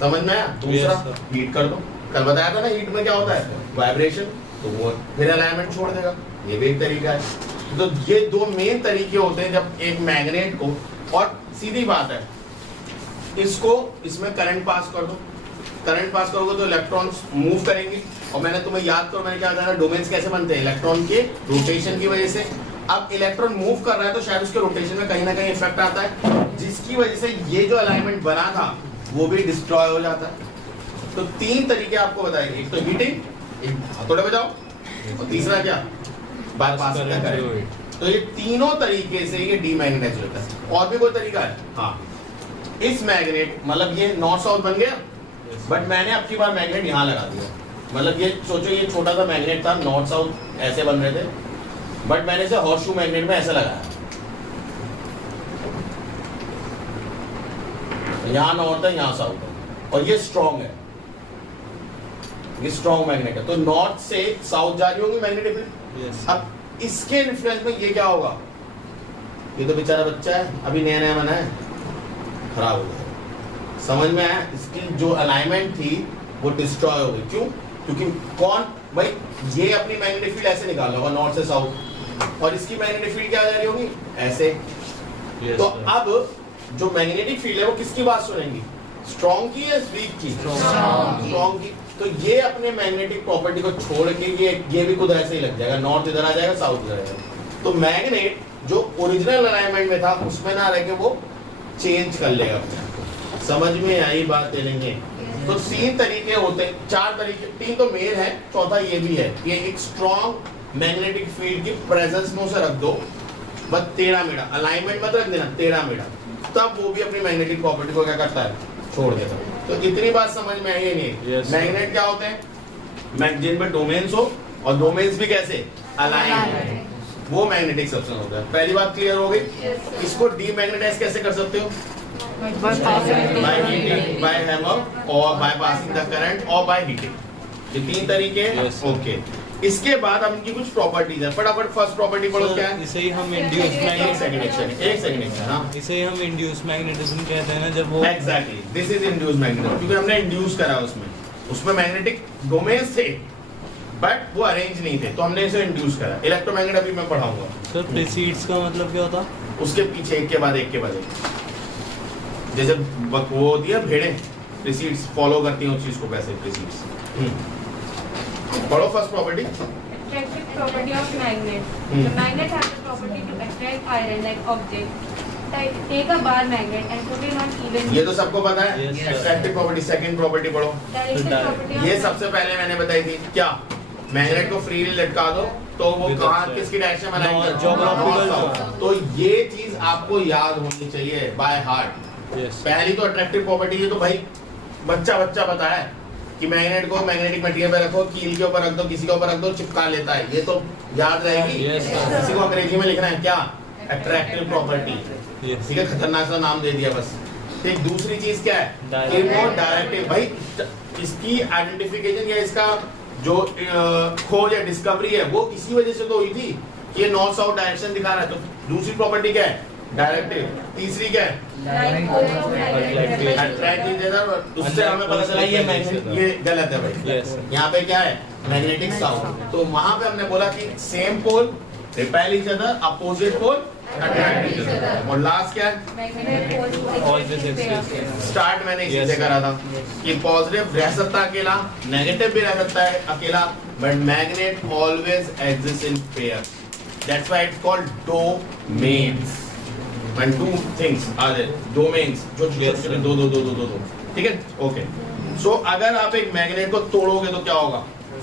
समझ में आया? दूसरा Yes, sir. हीट कर दो। कल बताया था ना हीट में क्या होता है, वाइब्रेशन, तो वो फिर अलाइनमेंट छोड़ देगा। ये भी एक तरीका है। तो ये दो मेन तरीके होते हैं जब एक मैग्नेट को, और सीधी बात है, इसको इसमें करंट पास कर दो। करंट पास करोगे तो इलेक्ट्रॉन्स मूव करेंगे। और मैंने तुम्हें याद करो, मैंने क्या बताया, डोमेन्स कैसे बनते हैं? इलेक्ट्रॉन के रोटेशन की वजह से। अब इलेक्ट्रॉन मूव कर रहा है तो शायद उसके रोटेशन में कहीं ना कहीं इफेक्ट आता है, जिसकी वजह से ये जो अलाइनमेंट बना था वो भी डिस्ट्रॉय हो जाता है। तो तीन तरीके आपको बताएंगे, एक तो हीटिंग, एक हथौड़े बजाओ, और तीसरा क्या, बाईपासिंग का करंट। तो ये तीनों तरीके से ये डीमैग्नेटाइज होता है। और भी कोई तरीका है? हाँ, इस मैग्नेट, मतलब ये नॉर्थ साउथ बन गया, बट मैंने अब की बार मैग्नेट यहाँ लगा दिया। मतलब ये सोचो, ये छोटा सा मैग्नेट था, नॉर्थ साउथ ऐसे बन रहे थे, बट मैंने इसे हॉर्सशू मैग्नेट में ऐसे लगाया। यहाँ नॉर्थ है, यहाँ साउथ है, और ये स्ट्रॉन्ग है, ये स्ट्रॉन्ग मैग्नेट है। तो नॉर्थ से साउथ जा रही होगी मैग्नेटिक फील्ड। यस। अब इसके इन्फ्लुएंस में ये क्या होगा? ये तो बेचारा बच्चा है, अभी नया नया बना है, खराब हो गया। समझ में आया? इसकी जो अलाइनमेंट थी वो डिस्ट्रॉय हो गई। क्यों? क्योंकि कौन भाई, ये अपनी मैग्नेटिक फील्ड ऐसे निकाल रहा होगा नॉर्थ से साउथ, और इसकी मैग्नेटिक फील्ड क्या जा रही होगी? ऐसे। Yes, तो sir. अब जो मैग्नेटिक फील्ड है वो किसकी बात सुनेंगी? स्ट्रॉन्ग की या वीक की? स्ट्रॉन्ग की। तो ये अपने मैग्नेटिक प्रॉपर्टी को छोड़ के ये भी खुद ऐसे ही लग जाएगा, नॉर्थ इधर आ जाएगा, साउथ इधर आ जाएगा। तो मैग्नेट जो ओरिजिनल अलाइनमेंट में था उसमें ना रह के वो चेंज कर लेगा अपने आप को। समझ में आई बात लेंगे? तो तीन तरीके होते हैं, चार तरीके, तीन तो मेन है, चौथा ये भी है। ये एक स्ट्रॉन्ग मैग्नेटिक फील्ड की प्रेजेंस में उसे रख दो, बस टेढ़ा मेढ़ा, अलाइनमेंट मत रख देना, टेढ़ा मेढ़ा, तब वो भी अपनी मैग्नेटिक प्रॉपर्टी को क्या करता है? छोड़ देता है। तो इतनी बात समझ में आई नहीं? Yes, मैग्नेट क्या होते हैं? जिनमें डोमेन्स हो, और डोमेन्स भी कैसे? अलाइन, वो मैग्नेटिक सब्सटेंस होता है। पहली बात क्लियर हो गई? इसको डीमैग्नेटाइज कैसे कर सकते हो? बाय हीटिंग, बाय हैमर, और बाय पासिंग द करंट, और बाय हीटिंग। ये तीन तरीके हैं। Yes, sir. ओके। इसके बाद अब इनकी कुछ प्रॉपर्टीज है, फटाफट फर्स्ट प्रॉपर्टी पढ़ो। क्या है? इसे ही हम इंड्यूस एक सेकंड हाँ, इसे ही हम इंड्यूस मैग्नेटिज्म कहते हैं ना, जब वो exactly, this is induce magnetism, क्योंकि हमने इंड्यूस करा उसमें मैग्नेटिक डोमेन्स थे बट वो अरेंज नहीं थे, तो हमने इसे इंड्यूस करा। इलेक्ट्रोमैग्नेट अभी मैं पढ़ाऊंगा। सर प्रीसीड्स का मतलब क्या होता? उसके पीछे एक के बाद एक, जैसे वो होती है भेड़ें, प्रीसीड्स फॉलो करती हैं उस चीज को, वैसे प्रीसीड्स। पढ़ो first property. Attractive property of magnet. The magnet has the property to attract iron like object. Take a bar magnet and put it on even. ये तो सबको पता है। Yes, sir. Attractive property, second property पढ़ो। Direction property of ये सबसे पहले मैंने बताई थी, क्या? मैग्नेट को फ्रीली लटका दो तो वो With कहाँ, the- किसकी डायरेक्शन में अलाइन करता है? Geographical North south। तो ये चीज आपको याद होनी चाहिए बाय हार्ट। यस। पहली तो अट्रैक्टिव प्रॉपर्टी, ये तो भाई बच्चा बताया है कि मैग्नेट को मैग्नेटिक मटेरियल पे रखो, कील के ऊपर रख दो, किसी के ऊपर रख दो, चिपका लेता है। ये तो याद रहेगी। Yes, sir. किसी को अंग्रेजी में लिखना है क्या? Attractive property. यस। ठीक है, खतरनाक सा नाम दे दिया बस। एक दूसरी चीज क्या है? Direct. ये वो डायरेक्टिव। भाई इसकी आइडेंटिफिकेशन या इसका जो खोज या डिस्कवरी है वो इसी वजह से तो हुई थी कि ये नॉर्थ साउथ डायरेक्शन दिखा रहा है। तो दूसरी प्रॉपर्टी क्या है? डायरेक्टिव। तीसरी क्या है? like pole of magnet. Attractive देना। उससे हमें पता चला ये मैग्नेट, ये गलत है भाई। Yes. यहाँ पे क्या है? Magnetic south. तो वहां पे हमने बोला कि same pole repel each other, opposite pole attract each other. और लास्ट क्या है? Magnet pole to All this exchange exchange. pairs. Start मैंने इसी Yes, से sir. करा था कि पॉजिटिव रह सकता है अकेला, नेगेटिव भी रह सकता है अकेला, but magnet always exist in pair. That's why it's called domains. When two things are there, domains, जो Yes, sir. दो, ठीक है? ओके। सो अगर आप एक मैग्नेट को तोड़ोगे तो क्या होगा?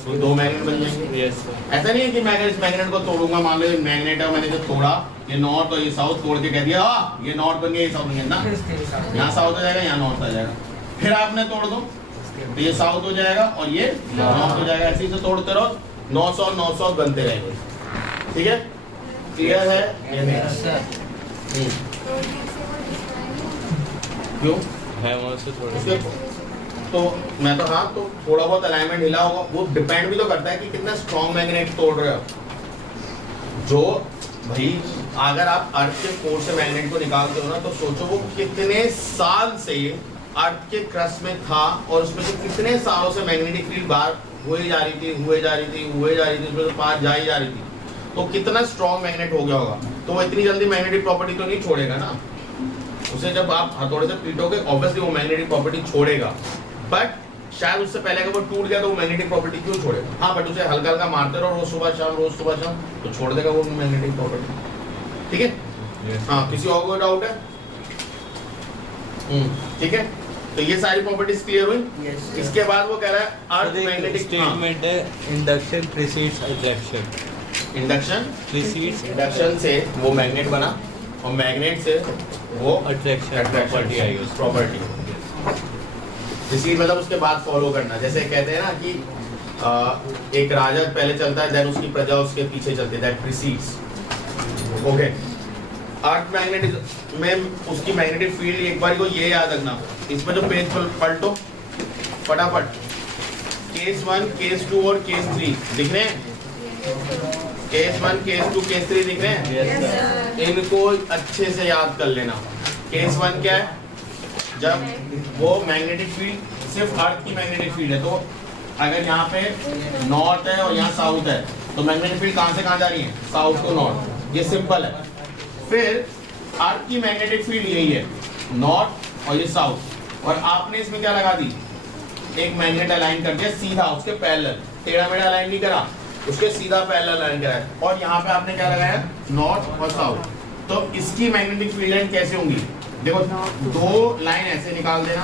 तो दो मैग्नेट बन जाएंगे। Yes sir. ऐसा नहीं है कि मैं अगर इस मैग्नेट को तोड़ूंगा, मान लो ये मैग्नेट है, मैंने जो तोड़ा, ये नॉर्थ और ये साउथ तोड़ के कह दिया ये नॉर्थ बन गया, ये साउथ बन गया ना, यहाँ साउथ हो जाएगा, यहाँ नॉर्थ आ जाएगा। फिर आपने तोड़ दो तो ये साउथ हो जाएगा और ये नॉर्थ हो जाएगा। ऐसे ही से तोड़ते रहो, नॉर्थ साउथ बनते रहेंगे। ठीक है? क्लियर है या नहीं? क्यों? है वहाँ से थोड़ा। उसके तो मैं तो हाँ, तो थोड़ा बहुत अलाइनमेंट हिला होगा, वो डिपेंड भी तो करता है कि कितना स्ट्रॉन्ग मैग्नेट तोड़ रहे हो। जो भाई अगर आप अर्थ के कोर से मैग्नेट को निकालते हो ना, तो सोचो वो कितने साल से अर्थ के क्रस्ट में था और उसमें से कितने सालों से मैग्नेटिक फील्ड बाहर हुए जा रही थी, उसमें से पास जा ही जा रही थी, तो कितना स्ट्रॉन्ग मैग्नेट हो गया होगा। तो वो इतनी जल्दी मैग्नेटिक प्रॉपर्टी तो नहीं छोड़ेगा ना, उसे जब आप हथौड़े से पीटोगे ऑब्वियसली वो मैग्नेटिक प्रॉपर्टी छोड़ेगा, बट शायद उससे पहले अगर वो टूट गया तो वो मैग्नेटिक प्रॉपर्टी क्यों छोड़ेगा। हाँ, बट उसे हल्का हल्का मारते रहो रोज सुबह शाम तो छोड़ देगा वो मैग्नेटिक प्रॉपर्टी। ठीक है, हाँ, किसी और को डाउट है? ठीक है, तो ये सारी प्रॉपर्टीज क्लियर हुई। इसके बाद वो कह रहा है अर्थ मैग्नेटिक स्टेटमेंट है, इंडक्शन प्रीसीड्स अट्रैक्शन। इंडक्शन से वो मैग्नेट बना और मैग्नेट से वो अट्रैक्शन प्रॉपर्टी आई उस प्रॉपर्टी। प्रीसीड मतलब उसके बाद फॉलो करना, जैसे कहते हैं ना कि एक राजा पहले चलता है, देन उसकी प्रजा उसके पीछे चलती है, that precedes. Okay, earth magnetic में उसकी मैग्नेटिक फील्ड एक बार को ये याद रखना, इसमें जो पेज पलटो फटाफट, केस 1, केस 2 और केस 3 दिख रहे हैं? केस 1, केस 2, केस 3 दिख रहे हैं? इनको अच्छे से याद कर लेना। केस 1 क्या है? जब वो मैग्नेटिक फील्ड सिर्फ अर्थ की मैग्नेटिक फील्ड है, तो अगर यहाँ पे नॉर्थ है और यहाँ साउथ है, तो मैग्नेटिक फील्ड कहाँ से कहाँ जा रही है? South to north. ये सिंपल है। फिर अर्थ की मैग्नेटिक फील्ड यही है, नॉर्थ और ये साउथ, और आपने इसमें क्या लगा दी? एक मैग्नेट अलाइन कर दिया सीधा उसके पैरेलल, टेढ़ा मेढ़ा अलाइन नहीं करा, उसके सीधा पैरेलल अलाइन कराया, और यहाँ पे आपने क्या लगाया? नॉर्थ और साउथ। तो इसकी मैग्नेटिक फील्ड लाइन कैसे होंगी? देखो, दो लाइन ऐसे निकाल देना,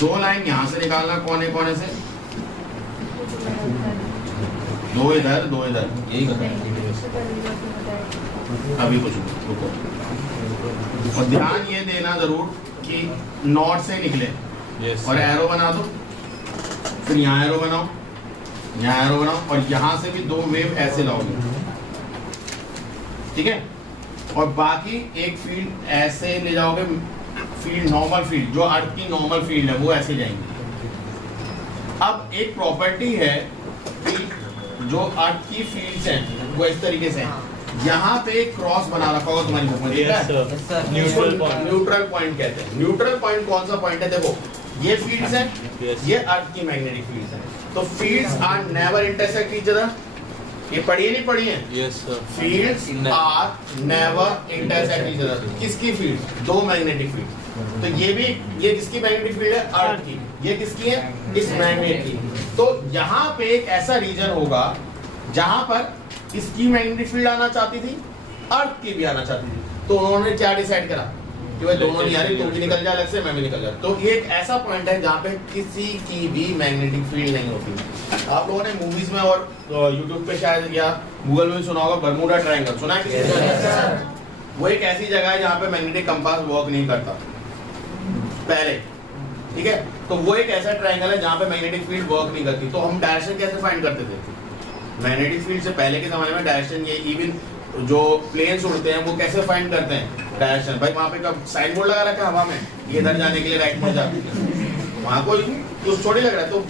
दो लाइन यहाँ से निकालना, कोने कोने से, दो इधर दो इधर, यही करना है। अभी कुछ रुको, और ध्यान ये देना जरूर कि नॉर्थ से निकले, और एरो बना दो, फिर यहाँ एरो बनाओ, यहाँ एरो बनाओ, और यहाँ से भी दो वेव ऐसे लाओगे। ठीक है, और बाकी एक फील्ड ऐसे ले जाओगे, फील्ड नॉर्मल फील्ड, जो अर्थ की नॉर्मल फील्ड है वो ऐसे जाएंगे। अब एक प्रॉपर्टी है कि जो अर्थ की फील्ड्स हैं वो इस तरीके से हैं, यहाँ पे एक क्रॉस बना रखा होगा तुम्हारी बुक में, न्यूट्रल पॉइंट कहते हैं। न्यूट्रल पॉइंट कौन सा पॉइंट है? देखो, ये फील्ड्स हैं, ये अर्थ की मैग्नेटिक फील्ड्स हैं, तो fields are never intersect each other. ये पढ़िए नहीं पढ़िए? Yes sir. Fields are never intersect each other. किसकी फील्ड? दो मैग्नेटिक फील्ड। तो ये भी, ये किसकी मैग्नेटिक फील्ड है? अर्थ की। ये किसकी है? इस मैग्नेट की। तो यहाँ पे एक ऐसा रीजन होगा जहां पर इसकी मैग्नेटिक फील्ड आना चाहती थी, अर्थ की भी आना चाहती थी, तो उन्होंने क्या डिसाइड करा कि भाई दोनों नहीं आ रही, तू भी निकल जा अलग से, मैं भी निकल जा। तो ये एक ऐसा पॉइंट है जहाँ पे किसी की भी मैग्नेटिक फील्ड नहीं होती। आप लोगों ने मूवीज में और यूट्यूब पे शायद या गूगल में सुना होगा, बर्मुडा ट्रायंगल, सुना है किसी ने? वो एक ऐसी जगह है जहाँ पे मैग्नेटिक कंपास वर्क नहीं करता पहले। ठीक है, तो वो एक ऐसा ट्रायंगल है जहाँ पे मैग्नेटिक फील्ड वर्क नहीं करती। तो हम डायरेक्शन कैसे फाइंड करते थे? मैग्नेटिक फील्ड से पहले के जमाने में डायरेक्शन, ये इवन जो प्लेन्स उड़ते हैं वो कैसे फाइंड करते हैं डायरेक्शन? भाई वहाँ पे कब साइन बोर्ड लगा रखा है हवा में, ये इधर जाने के लिए राइट मुड़ जाती है, वहाँ कोई कुछ थोड़ी लग रहा है, तो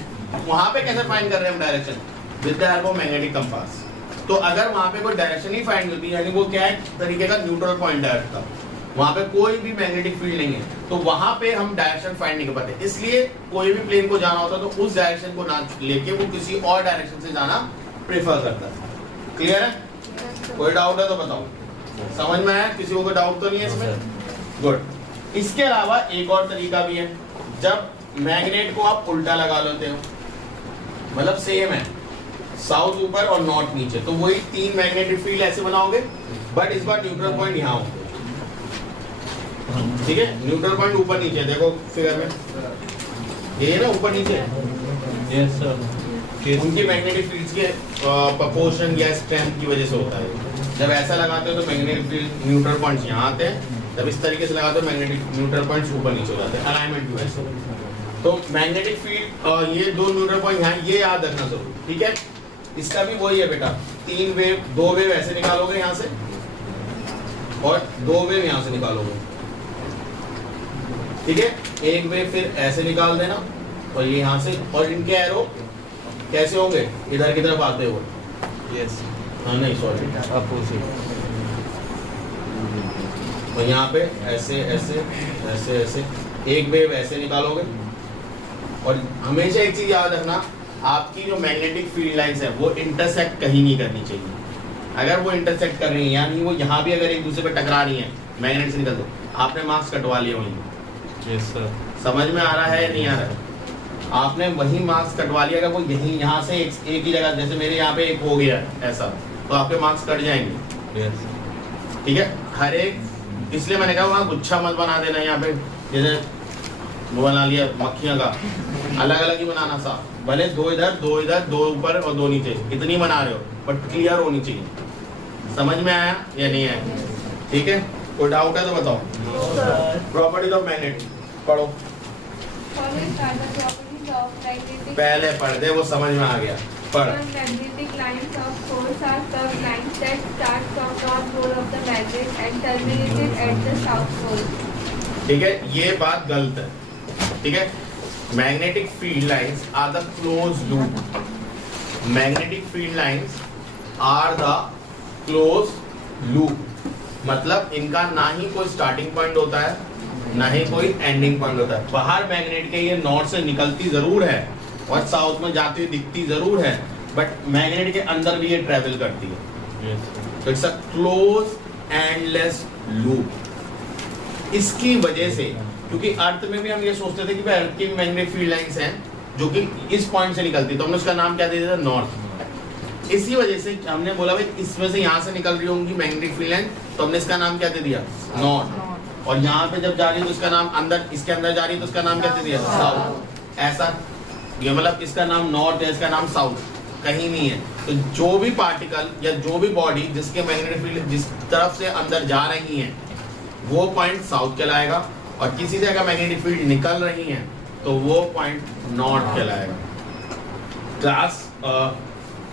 वहाँ पे कैसे फाइंड कर रहे हैं हम direction? With the help of magnetic compass. तो अगर वहाँ पे कोई डायरेक्शन ही फाइंड होती है, यानी वो क्या है तरीके का न्यूट्रल पॉइंट है अर्थ का, वहाँ पे कोई भी मैग्नेटिक फील्ड नहीं है, तो वहाँ पे हम डायरेक्शन फाइंड नहीं कर पाते। इसलिए कोई भी प्लेन को जाना होता है तो उस डायरेक्शन को ना लेके वो किसी और डायरेक्शन से जाना प्रेफर करता है। क्लियर है? कोई डाउट है तो बताओ, समझ में आया? किसी को कोई डाउट तो नहीं है इसमें? गुड। इसके अलावा एक और तरीका भी है, जब मैग्नेट को आप उल्टा लगा लेते हो, मतलब सेम है, साउथ ऊपर और नॉर्थ नीचे, तो वही तीन मैग्नेटिक फील्ड ऐसे बनाओगे, बट इस बार न्यूट्रल पॉइंट यहाँ हो। ठीक है, न्यूट्रल पॉइंट ऊपर नीचे, देखो फिगर में ये ना ऊपर नीचे। Yes sir. उनकी मैग्नेटिक फील्ड्स के प्रोपोर्शन या स्ट्रेंथ की वजह से होता है। जब ऐसा लगाते हो तो मैग्नेटिक फील्ड न्यूट्रल पॉइंट्स यहाँ आते हैं, जब इस तरीके से लगाते हो मैग्नेटिक न्यूट्रल पॉइंट्स ऊपर नीचे हो जाते हैं, अलाइनमेंट की वजह से। तो मैग्नेटिक फील्ड ये दो न्यूट्रल पॉइंट यहाँ, ये याद रखना जरूर। ठीक है, इसका भी वही है बेटा, तीन वेव, दो वेव ऐसे निकालोगे यहाँ से और दो वेव यहाँ से निकालोगे। ठीक है, एक वेव फिर ऐसे निकाल देना और ये यहाँ से, और इनके एरो कैसे होंगे, इधर की तरफ आते हुए। यस हाँ नहीं सॉरी, अपोजिट। और यहाँ पे ऐसे ऐसे ऐसे ऐसे एक वेव ऐसे निकालोगे। और हमेशा एक चीज याद रखना, आपकी जो मैग्नेटिक फील्ड लाइंस है वो इंटरसेक्ट कहीं नहीं करनी चाहिए। अगर वो इंटरसेक्ट कर रही है, यानी वो यहाँ भी अगर एक दूसरे पे टकरा रही है, मैग्नेट से निकल दो, आपने मार्क्स कटवा लिए वहीं। Yes sir. समझ में आ रहा है या नहीं आ रहा है? आपने वही मार्क्स कटवा लिया, अगर वो यहीं यहाँ से एक ही जगह, जैसे मेरे यहाँ पे एक हो गया ऐसा, तो आपके मार्क्स कट जाएंगे। यस ठीक है, हर एक, इसलिए मैंने कहा वहाँ गुच्छा मत बना देना। यहाँ पे जैसे वो बना लिया मक्खियाँ का, अलग अलग ही बनाना सा, भले दो इधर दो ऊपर और दो नीचे, इतनी बना रहे हो, बट क्लियर होनी चाहिए। समझ में आया या नहीं आया? ठीक है, कोई डाउट है तो बताओ। प्रॉपर्टीज ऑफ मैग्नेट पढ़ो, पहले पढ़ दे, वो समझ में आ गया। पढ़। Magnetic lines of force are curved lines that start from north pole of the magnet and terminated at the south pole. ठीक है, ये बात गलत है। ठीक है, magnetic field lines are the close loop. Magnetic field lines are the close loop, मतलब इनका ना ही कोई स्टार्टिंग पॉइंट होता है, ना ही कोई एंडिंग पॉइंट होता है। बाहर मैग्नेट के ये नॉर्थ से निकलती जरूर है और साउथ में जाती हुई दिखती जरूर है, बट मैग्नेट के अंदर भी ये ट्रेवल करती है। तो it's a close endless loop. इसकी वजह से, क्योंकि अर्थ में भी हम ये सोचते थे कि भाई अर्थ की मैग्नेटिक फील्ड लाइंस हैं जो कि इस पॉइंट से निकलती, तो हमने उसका नाम क्या दे दिया था, नॉर्थ। इसी वजह से हमने बोला भाई इसमें से यहाँ से निकल रही होंगी मैग्नेटिक फील्ड लाइन, तो हमने इसका नाम क्या दे दिया, नॉर्थ। और यहाँ पे जब जा रही है तो इसका नाम अंदर, इसके अंदर जा रही है तो इसका नाम क्या दे दिया, साउथ। ऐसा ये मतलब इसका नाम नॉर्थ है, इसका नाम साउथ, कहीं नहीं है। तो जो भी पार्टिकल या जो भी बॉडी जिसके मैग्नेटिक फील्ड जिस तरफ से अंदर जा रही है वो पॉइंट साउथ कहलाएगा, और किसी से अगर मैग्नेटिक फील्ड निकल रही है तो वो पॉइंट नॉर्थ कहलाएगा। क्लास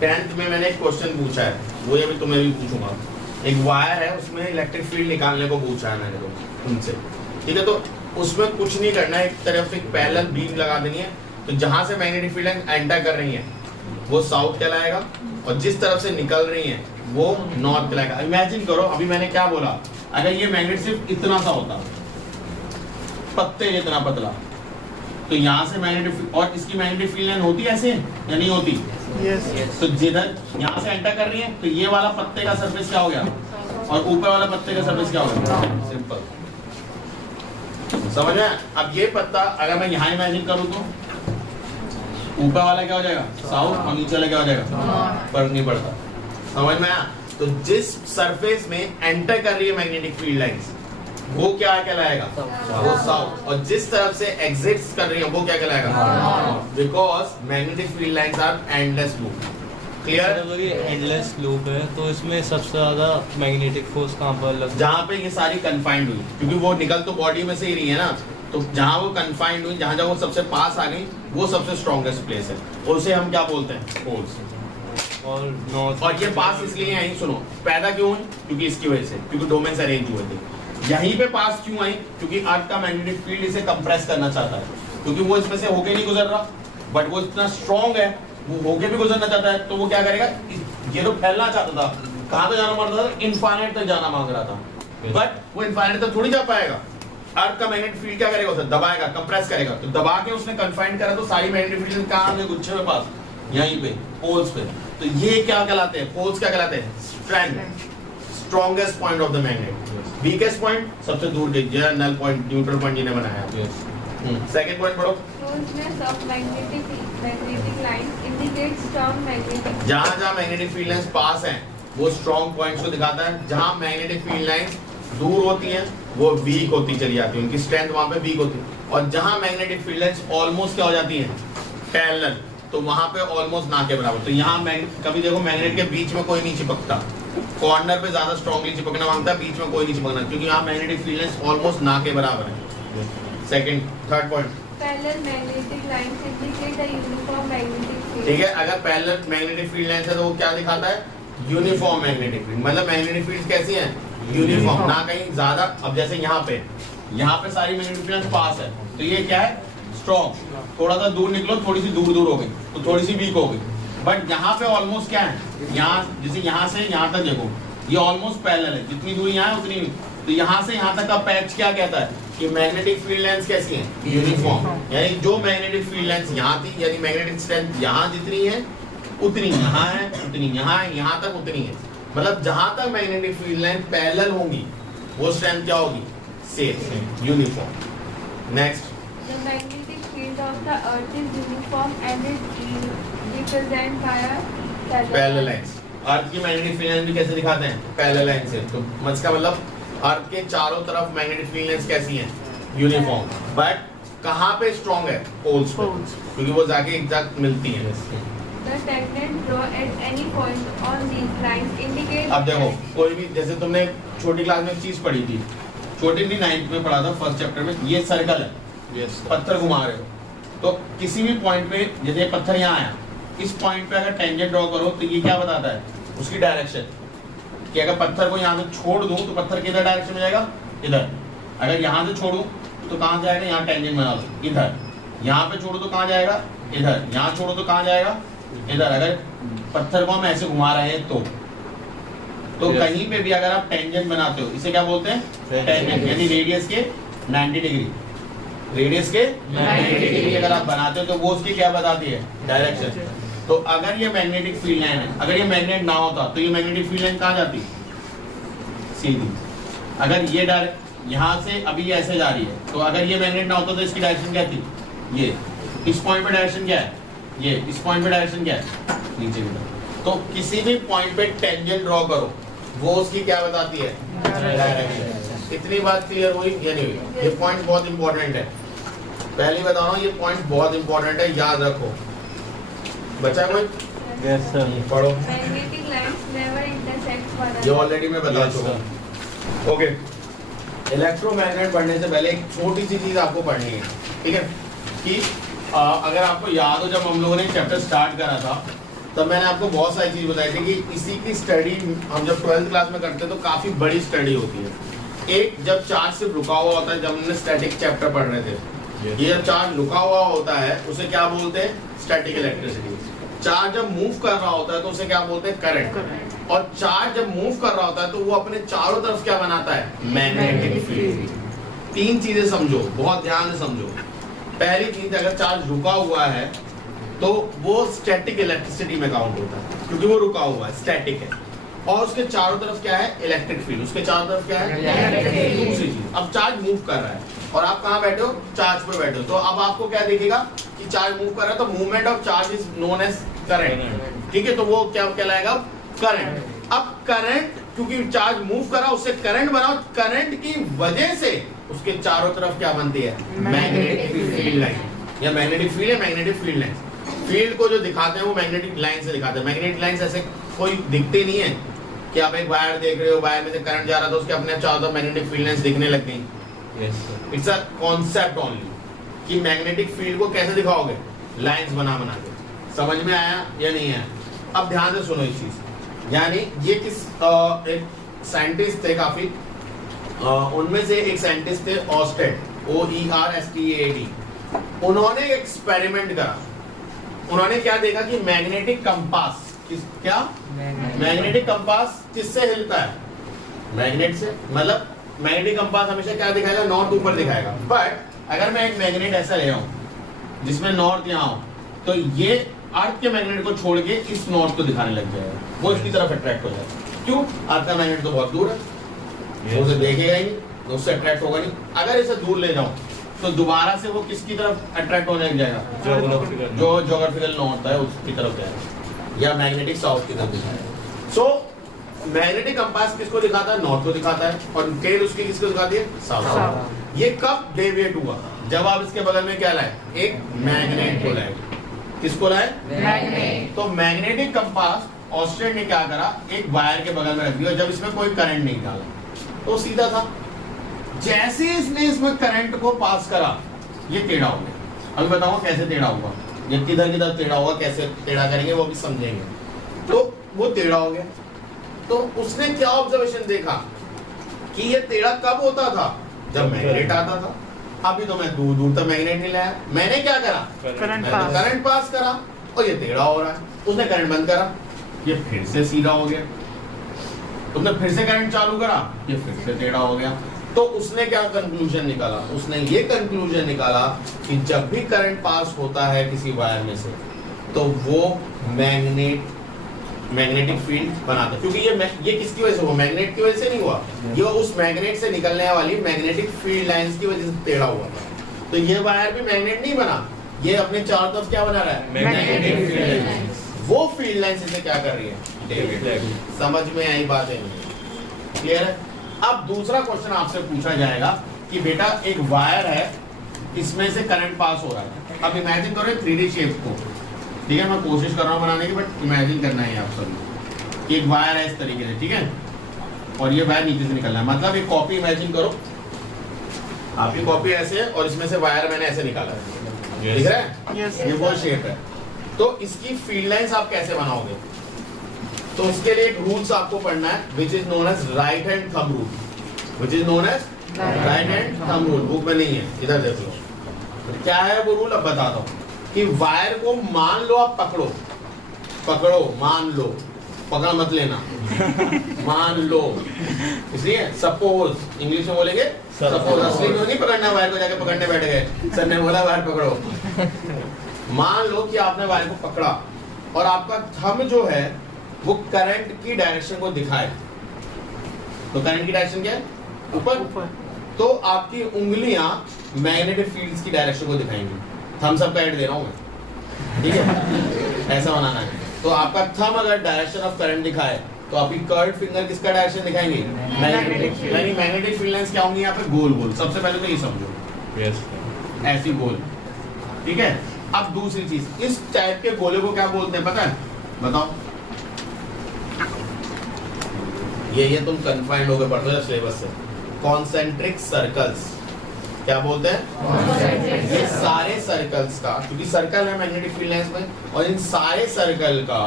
10th में मैंने एक क्वेश्चन पूछा है, वो ये भी तुम्हें भी पूछूंगा। एक वायर है, उसमें इलेक्ट्रिक फील्ड निकालने को पूछा है मैंने तो उनसे। ठीक है, तो उसमें कुछ नहीं करना है, एक तरफ एक पैरेलल बीम लगा देनी है, तो जहां से मैग्नेटिक फील्ड एंटर कर रही है वो साउथ कहलाएगा, और जिस तरफ से निकल रही है वो नॉर्थ कहलाएगा। इमेजिन करो, अभी मैंने क्या बोला, अगर ये मैग्नेट सिर्फ इतना सा होता, पत्ते जितना पतला, तो यहाँ से मैग्नेटिक, और इसकी मैग्नेटिक फील्ड लाइन होती ऐसे या नहीं होती? तो जिधर यहाँ से एंटर कर रही है तो ये वाला पत्ते का सरफेस क्या हो गया, और ऊपर वाला पत्ते का सरफेस क्या हो गया, सिंपल। समझ में? अब ये पत्ता अगर मैं यहाँ इमेजिन करूँ तो ऊपर वाला क्या हो जाएगा, साउथ, और नीचे वाला क्या हो जाएगा, फर्क नहीं पड़ता। समझ में आया? तो जिस सरफेस में एंटर कर रही है मैग्नेटिक फील्ड लाइंस वो क्या कहलाएगा, वो साउथ, और जिस तरफ से एग्जिट कर रही है वो क्या कहलाएगा, because magnetic field lines are endless loop. Clear? अगर ये एंडलेस लूप है तो इसमें सबसे ज्यादा मैग्नेटिक फोर्स कहाँ पर लगता है? जहाँ पे ये सारी कन्फाइंड हुई, क्योंकि वो निकल तो बॉडी में से ही रही है ना, तो जहाँ वो कन्फाइंड हुई, जहाँ वो सबसे पास आ गई, वो सबसे स्ट्रॉन्गेस्ट प्लेस है, उसे हम क्या बोलते हैं, पोल्स। और नॉर्थ, और ये पास इसलिए आई, सुनो, पैदा क्यों हुई, क्योंकि इसकी वजह से, क्योंकि डोमेन्स अरेंज हुए थे। यहीं पे पास क्यों आई, क्योंकि अर्थ का मैग्नेटिक फील्ड इसे कंप्रेस करना चाहता है, क्योंकि वो इसमें से होके नहीं गुजर रहा, बट वो इतना स्ट्रॉन्ग है, वो होके भी गुजरना चाहता है, तो वो क्या करेगा, ये तो फैलना चाहता था, कहाँ तक जाना मांगता था, इनफाइनाइट तक जाना मांग रहा था, बट वो इनफाइनाइट तक थोड़ी जा पाएगा। अर्थ का मैग्नेटिक फील्ड क्या करेगा, उसे दबाएगा, कंप्रेस करेगा, तो दबा के उसने कन्फाइन करा, तो सारी मैग्नेटिक फील्ड कहाँ है, गुच्छे में पास, यहीं पे, पोल्स पे। तो ये क्या कहलाते हैं, पोल्स क्या कहलाते हैं, strength, strongest point of the magnet. Weakest point सबसे दूर के, जो नल पॉइंट, न्यूट्रल पॉइंट जिन्हें बनाया है। सेकंड पॉइंट पढ़ो। Closeness of magnetic lines indicates strong magnetic. जहाँ मैग्नेटिक फील्ड लाइंस पास हैं वो स्ट्रॉन्ग पॉइंट्स को दिखाता है, जहाँ मैग्नेटिक फील्ड लाइंस दूर होती हैं वो वीक होती चली जाती है, उनकी स्ट्रेंथ वहाँ पे वीक होती है, और जहाँ मैग्नेटिक फील्ड लाइंस ऑलमोस्ट क्या हो जाती हैं, पैरेलल, तो वहाँ पे ऑलमोस्ट ना के बराबर। तो यहाँ कभी देखो मैग्नेट के बीच में कोई नहीं चिपकता, कॉर्नर पे ज्यादा स्ट्रॉन्गली चिपकना मांगता है, बीच में कोई नहीं चिपकना, क्योंकि यहाँ मैग्नेटिक फील्ड लाइंस ऑलमोस्ट ना के बराबर है। Second, third point, Parallel magnetic lines indicate the uniform magnetic field. ठीक है, अगर पैरेलल मैग्नेटिक फील्ड लाइंस है तो वो क्या दिखाता है, यूनिफॉर्म मैग्नेटिक फील्ड, मतलब मैग्नेटिक फील्ड कैसी है, यूनिफॉर्म, ना कहीं ज्यादा। अब जैसे यहाँ पे यहाँ पे सारी मैग्नेटिक फील्ड पास है, तो ये क्या है, स्ट्रॉन्ग। थोड़ा सा दूर निकलो, थोड़ी सी दूर हो गई तो थोड़ी सी वीक हो गई। बट यहाँ पे ऑलमोस्ट क्या है, यहाँ जैसे यहाँ से यहाँ तक देखो, ये ऑलमोस्ट पैरेलल है, जितनी दूरी यहाँ है उतनी। तो यहाँ से यहाँ तक का पैच क्या कहता है कि मैग्नेटिक फील्ड लाइंस कैसी है, यूनिफॉर्म। यानी जो मैग्नेटिक फील्ड लाइंस यहाँ थी, यानी मैग्नेटिक स्ट्रेंथ यहाँ जितनी है उतनी यहाँ है, उतनी यहाँ है, यहाँ तक उतनी है। मतलब जहां तक मैग्नेटिक फील्ड लाइन पैरेलल होंगी वो स्ट्रेंथ क्या होगी, same, uniform. Next, The magnetic field of the earth is uniform and is represented by a parallel lines. Earth की मैग्नेटिक फील्ड लाइन भी कैसे दिखाते हैं, पैरेलल लाइन से। तो इसका मतलब अर्थ के चारों तरफ मैग्नेटिक फील्ड लाइंस कैसी हैं, यूनिफॉर्म। बट कहाँ पे स्ट्रॉन्ग है, पोल्स पे, क्योंकि वो जाके एग्जैक्ट मिलती हैं। The tangent draw at any point on these lines indicates अब देखो, कोई भी, जैसे तुमने छोटी क्लास में एक चीज पढ़ी थी, छोटी नहीं 9th में पढ़ा था, फर्स्ट चैप्टर में, ये सर्कल है, पत्थर घुमा रहे हो, तो किसी भी पॉइंट पे, जैसे ये पत्थर यहाँ आया, इस पॉइंट पे अगर टेंजेंट ड्रॉ करो तो ये क्या बताता है, उसकी डायरेक्शन, कि अगर पत्थर को यहाँ से छोड़ दूं तो पत्थर किधर डायरेक्शन में जाएगा, इधर। अगर यहाँ से छोड़ूं तो कहाँ जाएगा, यहाँ टेंजेंट बना लो, इधर। यहाँ पे छोड़ो तो कहाँ जाएगा, इधर। यहाँ छोड़ो तो कहाँ जाएगा, इधर। अगर पत्थर को हम ऐसे घुमा रहे हैं तो कहीं पे भी अगर आप टेंजेंट बनाते हो, इसे क्या बोलते हैं, टेंजेंट, यानी रेडियस के 90 डिग्री, रेडियस के 90 डिग्री अगर आप बनाते हो तो वो उसकी क्या बताती है, डायरेक्शन। तो अगर ये मैग्नेटिक फील्ड लाइन है, अगर ये मैग्नेट ना होता तो ये मैग्नेटिक फील्ड लाइन कहाँ जाती, सीधी। अगर ये डायरेक्ट यहाँ से अभी ये ऐसे जा रही है, तो अगर ये मैग्नेट ना होता तो इसकी डायरेक्शन क्या थी, ये। इस पॉइंट पे डायरेक्शन क्या है, ये। इस पॉइंट पे डायरेक्शन क्या है, नीचे की तरफ। तो किसी भी पॉइंट पे टेंजेंट ड्रॉ करो, वो उसकी क्या बताती है, डायरेक्शन। इतनी बात क्लियर हुई या नहीं हुई? ये पॉइंट बहुत इंपॉर्टेंट है, पहले बता रहा हूँ, ये पॉइंट बहुत इंपॉर्टेंट है, याद रखो। बचा कोई? Yes sir. पढ़ो। magnetic lines never intersect one ये another. ऑलरेडी मैं बता चुका हूँ। ओके, इलेक्ट्रोमैग्नेट पढ़ने से पहले एक छोटी सी चीज आपको पढ़नी है, ठीक है, कि अगर आपको याद हो, जब हम लोगों ने चैप्टर स्टार्ट करा था तब मैंने आपको बहुत सारी चीज बताई थी कि इसी की स्टडी हम जब 12th क्लास में करते हैं तो काफी बड़ी स्टडी होती है। एक, जब चार्ज सिर्फ रुका हुआ होता है, जब हमने स्टैटिक चैप्टर पढ़ रहे थे, ये जब चार्ज रुका हुआ होता है उसे क्या बोलते हैं, स्टैटिक इलेक्ट्रिसिटी। चार्ज जब मूव कर रहा होता है तो उसे क्या बोलते हैं, करंट। और चार्ज जब मूव कर रहा होता है तो वो अपने चारों तरफ क्या बनाता है, मैग्नेटिक फील्ड। तीन चीजें समझो, बहुत ध्यान से समझो। पहली चीज, अगर चार्ज रुका हुआ है तो वो स्टैटिक इलेक्ट्रिसिटी में काउंट होता है, क्योंकि वो रुका हुआ है, स्टैटिक है। और उसके चारों तरफ क्या है, इलेक्ट्रिक फील्ड। उसके चारों तरफ क्या है, दूसरी चीज। अब चार्ज मूव कर रहा है और आप कहाँ बैठे हो, चार्ज पे बैठे हो, तो अब आपको क्या दिखेगा कि चार्ज मूव कर रहा है, तो movement of charge is known as current, ठीक है। तो वो क्या कहलाएगा, करंट। अब करंट, क्योंकि चार्ज मूव कर रहा है, उससे करंट बनाओ, करंट की वजह से उसके चारों तरफ क्या बनती है, मैग्नेटिक फील्ड लाइन। या मैग्नेटिक फील्ड है, मैग्नेटिक फील्ड लाइन। फील्ड को जो दिखाते हैं वो मैग्नेटिक लाइन से दिखाते हैं। मैग्नेटिक लाइन ऐसे कोई दिखते नहीं है कि आप एक वायर देख रहे हो, वायर में से करंट जा रहा था, उसके अपने चारों तरफ मैग्नेटिक फील्ड लाइंस दिखने लग गई। इट्स अ कॉन्सेप्ट ओनली कि मैग्नेटिक फील्ड को कैसे दिखाओगे, लाइंस बना के। समझ में आया या नहीं आया? अब ध्यान से सुनो इस चीज। यानी ये किस एक साइंटिस्ट थे काफी, उनमें से एक साइंटिस्ट थे ऑस्टेड, OERSTEAD। उन्होंने एक एक्सपेरिमेंट करा। उन्होंने क्या देखा कि मैग्नेटिक कंपास क्या, मैग्नेटिक कंपास किससे हिलता है, मैग्नेट से। मतलब मैग्नेटिक कंपास हमेशा क्या दिखाएगा, नॉर्थ ऊपर दिखाएगा। बट अगर मैं एक मैग्नेट ऐसा ले आऊं जिसमें नॉर्थ यहाँ हो, तो ये अर्थ के मैग्नेट को छोड़ के इस नॉर्थ को दिखाने लग जाएगा, वो इसकी तरफ अट्रैक्ट हो जाएगा। क्यों? अर्थ का मैग्नेट तो बहुत दूर है, वो उसे देखेगा ही नहीं, तो उससे अट्रैक्ट होगा नहीं। अगर इसे दूर ले जाऊं तो दोबारा से वो किसकी तरफ अट्रैक्ट होने लग जाएगा, जो ज्योग्राफिकल नॉर्थ है उसकी तरफ जाएगा, या मैग्नेटिक साउथ की तरफ दिखाएगा। सो मैग्नेटिक कंपास किसको दिखाता है, नॉर्थ को दिखाता है, और टेल उसकी किसको दिखाती है, साउथ। ये कब डेविएट हुआ, जब आप इसके बगल में क्या लाए, एक मैग्नेट को लाए। किसको लाए, मैग्नेट। तो मैग्नेटिक कंपास ऑस्ट्रेड ने क्या करा, एक वायर के बगल में रख दिया, जब इसमें कोई करंट नहीं डाला तो सीधा था। जैसे इसने इसमें करंट को पास करा, ये टेढ़ा हो गया। अभी बताऊंगा कैसे टेढ़ा होगा, ये किधर किधर टेढ़ा होगा, कैसे टेढ़ा करेंगे वो भी समझेंगे। तो वो टेढ़ा हो गया। तो उसने क्या ऑब्जर्वेशन देखा कि ये टेढ़ा कब होता था, जब मैग्नेट आता था। अभी तो मैं दूर दूर तक मैग्नेट नहीं लाया, मैंने क्या करा, करंट मैंने पास। करंट पास करा और ये टेढ़ा हो रहा है। उसने करंट बंद करा, ये फिर से सीधा हो गया। तुमने फिर से करंट चालू करा, ये फिर से टेढ़ा हो गया। तो उसने क्या कंक्लूजन निकाला, उसने ये कंक्लूजन निकाला कि जब भी करंट पास होता है किसी वायर में से तो वो मैग्नेटिक फील्ड बनाता है। क्योंकि ये किसकी वजह से हुआ, मैग्नेट की वजह से नहीं हुआ, ये उस मैग्नेट से निकलने वाली मैग्नेटिक फील्ड लाइंस की वजह से टेढ़ा हुआ था। तो ये वायर भी मैग्नेट नहीं बना, ये अपने चारों तरफ क्या बना रहा है, मैग्नेटिक फील्ड लाइंस। वो फील्ड लाइंस इसे क्या कर रही है, समझ में आई बात है, क्लियर है। अब दूसरा क्वेश्चन आपसे पूछा जाएगा कि बेटा एक वायर है, इसमें से करंट पास हो रहा है। अब इमेजिन करो 3D शेप को, ठीक है, मैं कोशिश कर रहा हूँ बनाने की, बट इमेजिन करना है आप सभी। एक वायर है इस तरीके से, ठीक है, और ये वायर नीचे से निकलना है। मतलब एक कॉपी इमेजिन करो, आपकी कॉपी ऐसे है और इसमें से वायर मैंने ऐसे निकाला है, दिख रहा है, यस ये वो शेप है। तो इसकी फील्ड लाइंस आप कैसे बनाओगे, तो उसके लिए एक रूल्स आपको पढ़ना है, which is known as right hand thumb rule, which is known as right hand thumb rule. Book में नहीं है, इधर देख लो। तो क्या है वो रूल, अब बताता हूँ कि वायर को मान लो आप पकड़ो, मान लो, पकड़ मत लेना, मान लो, इसलिए सपोज इंग्लिश में बोलेंगे सपोज। असली में नहीं पकड़ना, वायर को जाके पकड़ने बैठ गए, सर ने बोला वायर पकड़ो। मान लो कि आपने वायर को पकड़ा और आपका थंब जो है वो करंट की डायरेक्शन को दिखाए, तो करंट की डायरेक्शन क्या है, ऊपर। तो आपकी उंगलियां मैग्नेटिक फील्ड्स की डायरेक्शन को दिखाएंगी। थम्स अप का ऐड दे रहा हूं मैं, ठीक है, ऐसा बनाना है। तो आपका थंब अगर डायरेक्शन ऑफ करंट दिखाए तो आपकी कर्व्ड फिंगर किसका डायरेक्शन दिखाएंगे, मैग्नेटिक। यानी मैग्नेटिक फील्ड लाइंस क्या होंगी यहाँ पे, गोल गोल। सबसे पहले तो ये समझो, ऐसी गोल, ठीक है। अब दूसरी चीज, इस टाइप के गोले को क्या बोलते हैं पता है, बताओ। ये तुम कन्फाइंड होकर पढ़ते हो सिलेबस से, कॉन्सेंट्रिक सर्कल्स। क्या बोलते हैं, ये सारे सर्कल्स का, क्योंकि सर्कल है मैग्नेटिक फील्ड लाइंस में, और इन सारे सर्कल का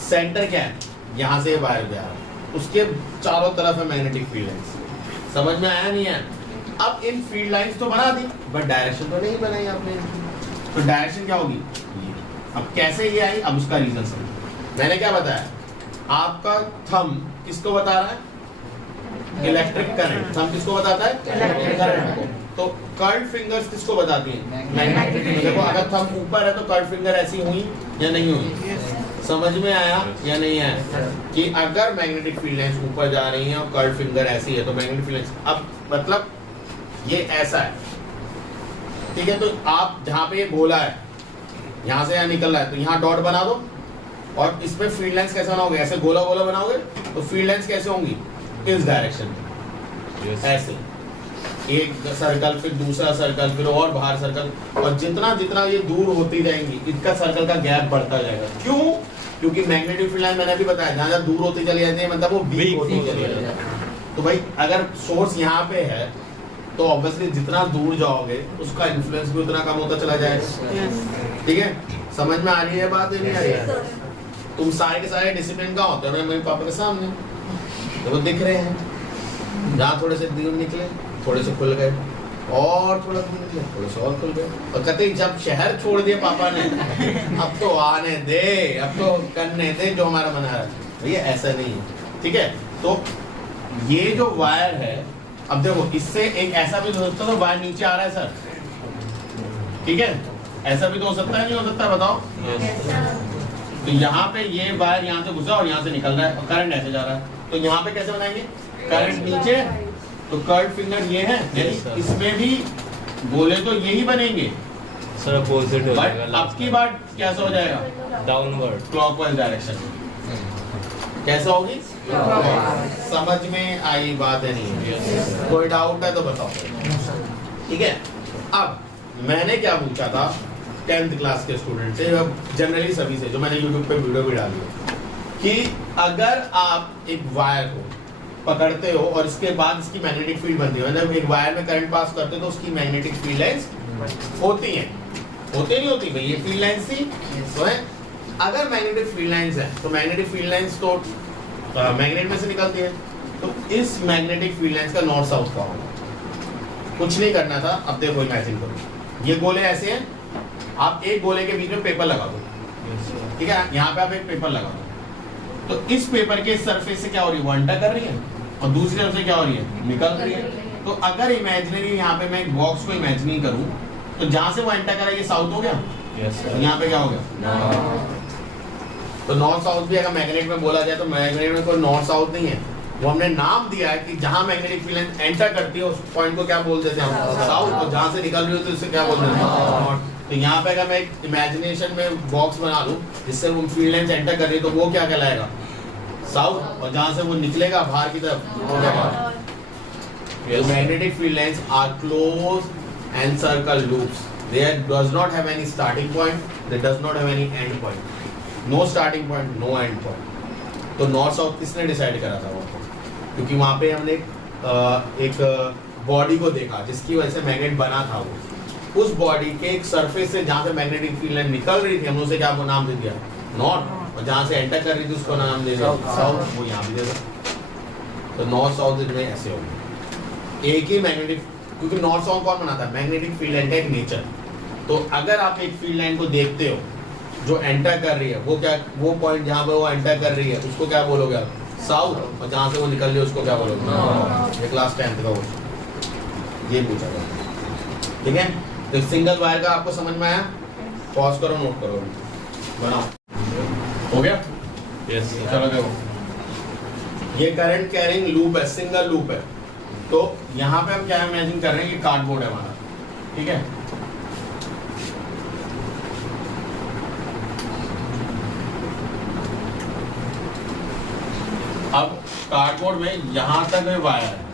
सेंटर क्या है, यहाँ से वायर जा रहा है, उसके चारों तरफ है मैग्नेटिक फील्ड लाइंस। समझ में आया नहीं है। अब इन फील्ड लाइंस तो बना दी, बट डायरेक्शन तो नहीं बनाई आपने, तो डायरेक्शन क्या होगी, अब कैसे ये आई, अब उसका रीजन समझो। मैंने क्या बताया, आपका थंब किसको बता रहा है, इलेक्ट्रिक करंट। थंब किसको बताता है, इलेक्ट्रिक करंट को। तो कर्व्ड फिंगर्स किसको बताती हैं, मैग्नेटिक। देखो अगर थंब ऊपर है तो कर्व्ड फिंगर ऐसी हुई या नहीं हुई, समझ में आया या नहीं आया, कि अगर मैग्नेटिक फील्ड लाइंस ऊपर जा रही हैं और कर्व्ड फिंगर ऐसी है तो मैग्नेटिक फील्ड लाइंस, अब मतलब ये ऐसा है, ठीक है। तो आप जहाँ पे ये गोला है, यहाँ से यहाँ निकल रहा है, तो यहाँ डॉट बना दो, और इसमें फील्ड लाइंस कैसे बनाओगे, ऐसे गोला गोला बनाओगे, तो फील्ड लाइंस कैसे होंगी, इस डायरेक्शन में, ऐसे एक सर्कल, फिर दूसरा सर्कल, फिर और बाहर सर्कल, और जितना जितना ये दूर होती जाएंगी, इनका सर्कल का गैप बढ़ता जाएगा। क्यों, क्योंकि मैग्नेटिक फील्ड लाइन मैंने भी बताया, जहाँ जहाँ दूर होती चली जाती है, मतलब वो वीक होती चली जाती है। तो भाई अगर सोर्स यहाँ पे है तो ऑब्वियसली जितना दूर जाओगे उसका इन्फ्लुएंस भी उतना कम होता चला जाएगा, ठीक है। समझ में आ रही है बात, नहीं आ रही है। तुम सारे के सारे डिसिप्लिन का होते हो मेरे पापा के सामने, तो वो दिख रहे हैं, जहाँ थोड़े से दूर निकले थोड़े से खुल गए, और थोड़ा दूर निकले थोड़े से और खुल गए, और कहते जब शहर छोड़ दिया पापा ने, अब तो आने दे, अब तो करने दे जो हमारा मन है। भैया ऐसा नहीं है, ठीक है। तो ये जो वायर है, अब देखो इससे एक ऐसा भी हो सकता है, तो वायर नीचे आ रहा है सर, ठीक है, ऐसा भी तो हो सकता है, नहीं हो सकता, बताओ। तो यहाँ पे ये वायर यहाँ से घुसा और यहाँ से निकल रहा है, और करंट ऐसे जा रहा है, तो यहाँ पे कैसे बनाएंगे, करंट नीचे, तो कर्व्ड फिंगर ये है, इसमें भी बोले तो यही बनेंगे सर, अपोजिट हो जाएगा। अब की बार कैसा हो जाएगा, डाउनवर्ड, क्लॉकवाइज डायरेक्शन। कैसा होगी, समझ में आई बात है, नहीं कोई डाउट है तो बताओ, ठीक है। अब मैंने क्या पूछा था 10th क्लास के स्टूडेंट से, जनरली सभी से, जो मैंने यूट्यूब पे वीडियो भी डाली है, कि अगर आप एक वायर को पकड़ते हो और इसके बाद इसकी मैग्नेटिक फील्ड बनती है, जब एक वायर में करंट पास करते हो तो उसकी मैग्नेटिक फील्ड लाइंस होती हैं, होती नहीं होती भाई, ये फील्ड लाइंस थी तो है। अगर मैग्नेटिक फील्ड लाइंस है तो मैग्नेटिक फील्ड लाइंस तो मैग्नेट में से निकलती है, तो इस मैग्नेटिक फील्ड लाइंस का नॉर्थ साउथ का होगा, कुछ नहीं करना था। अब देखो इमेजिन करो, ये गोले ऐसे हैं, आप एक गोले के बीच में पेपर लगा दो, ठीक है, यहाँ पे आप एक पेपर लगा दो, तो इस पेपर के सरफेस से क्या हो रही है, वो एंटर कर रही है और दूसरी तरफ से क्या हो रही है, निकल रही है। तो अगर इमेजिनरी यहाँ पे मैं एक बॉक्स को इमेजिनिंग करूँ तो जहाँ से वो एंटर कर रहा है ये साउथ हो गया, यहाँ पे क्या हो गया, तो नॉर्थ साउथ भी अगर मैग्नेट में बोला जाए तो मैग्नेट में कोई नॉर्थ साउथ नहीं है, वो हमने नाम दिया है कि जहाँ मैग्नेटिक फील्ड एंटर करती है उस पॉइंट को क्या बोल देते हैं हम, साउथ, और जहाँ से निकल रही होती है उससे क्या बोल देते हैं नॉर्थ। तो यहाँ पे अगर मैं एक इमेजिनेशन में बॉक्स बना लूँ जिससे वो फील्ड लाइंस एंटर कर रही है तो वो क्या कहलाएगा, साउथ, और जहाँ से वो निकलेगा बाहर की तरफ वो क्या कहलाएगा। Magnetic field lines are closed and circle loops. There does not have any starting point. There does not have any end point. No starting point, no end point. तो नॉर्थ साउथ किसने डिसाइड करा था वो, क्योंकि वहाँ पे हमने एक बॉडी को देखा जिसकी वजह से मैग्नेट बना था, वो उस बॉडी के एक सरफेस से जहाँ से मैग्नेटिक फील्ड लाइन निकल रही थी हमने उसे क्या नाम दे दिया, नॉर्थ, और जहाँ से एंटर कर रही थी उसको नाम दे दिया साउथ, वो यहाँ भी दे दिया। तो नॉर्थ साउथ में ऐसे हो गया एक ही मैग्नेटिक, क्योंकि नॉर्थ साउथ कौन बनाता है, मैग्नेटिक फील्ड लाइन का एक नेचर। तो अगर आप एक फील्ड लाइन को देखते हो जो एंटर कर रही है, वो क्या, वो पॉइंट जहाँ पे वो एंटर कर रही है उसको क्या बोलोगे आप, साउथ, और जहाँ से वो निकल रही है उसको क्या बोलोगे, ये क्लास 10th का क्वेश्चन ये पूछा गया, ठीक है। तो सिंगल वायर का आपको समझ में आया, पॉज करो, नोट करो, बनाओ, हो गया, यस चलो देखो ये करंट कैरिंग लूप है, सिंगल लूप है। तो यहाँ पे हम क्या इमेजिन कर रहे हैं, ये कार्डबोर्ड है हमारा, ठीक है, अब कार्डबोर्ड में यहाँ तक वायर है,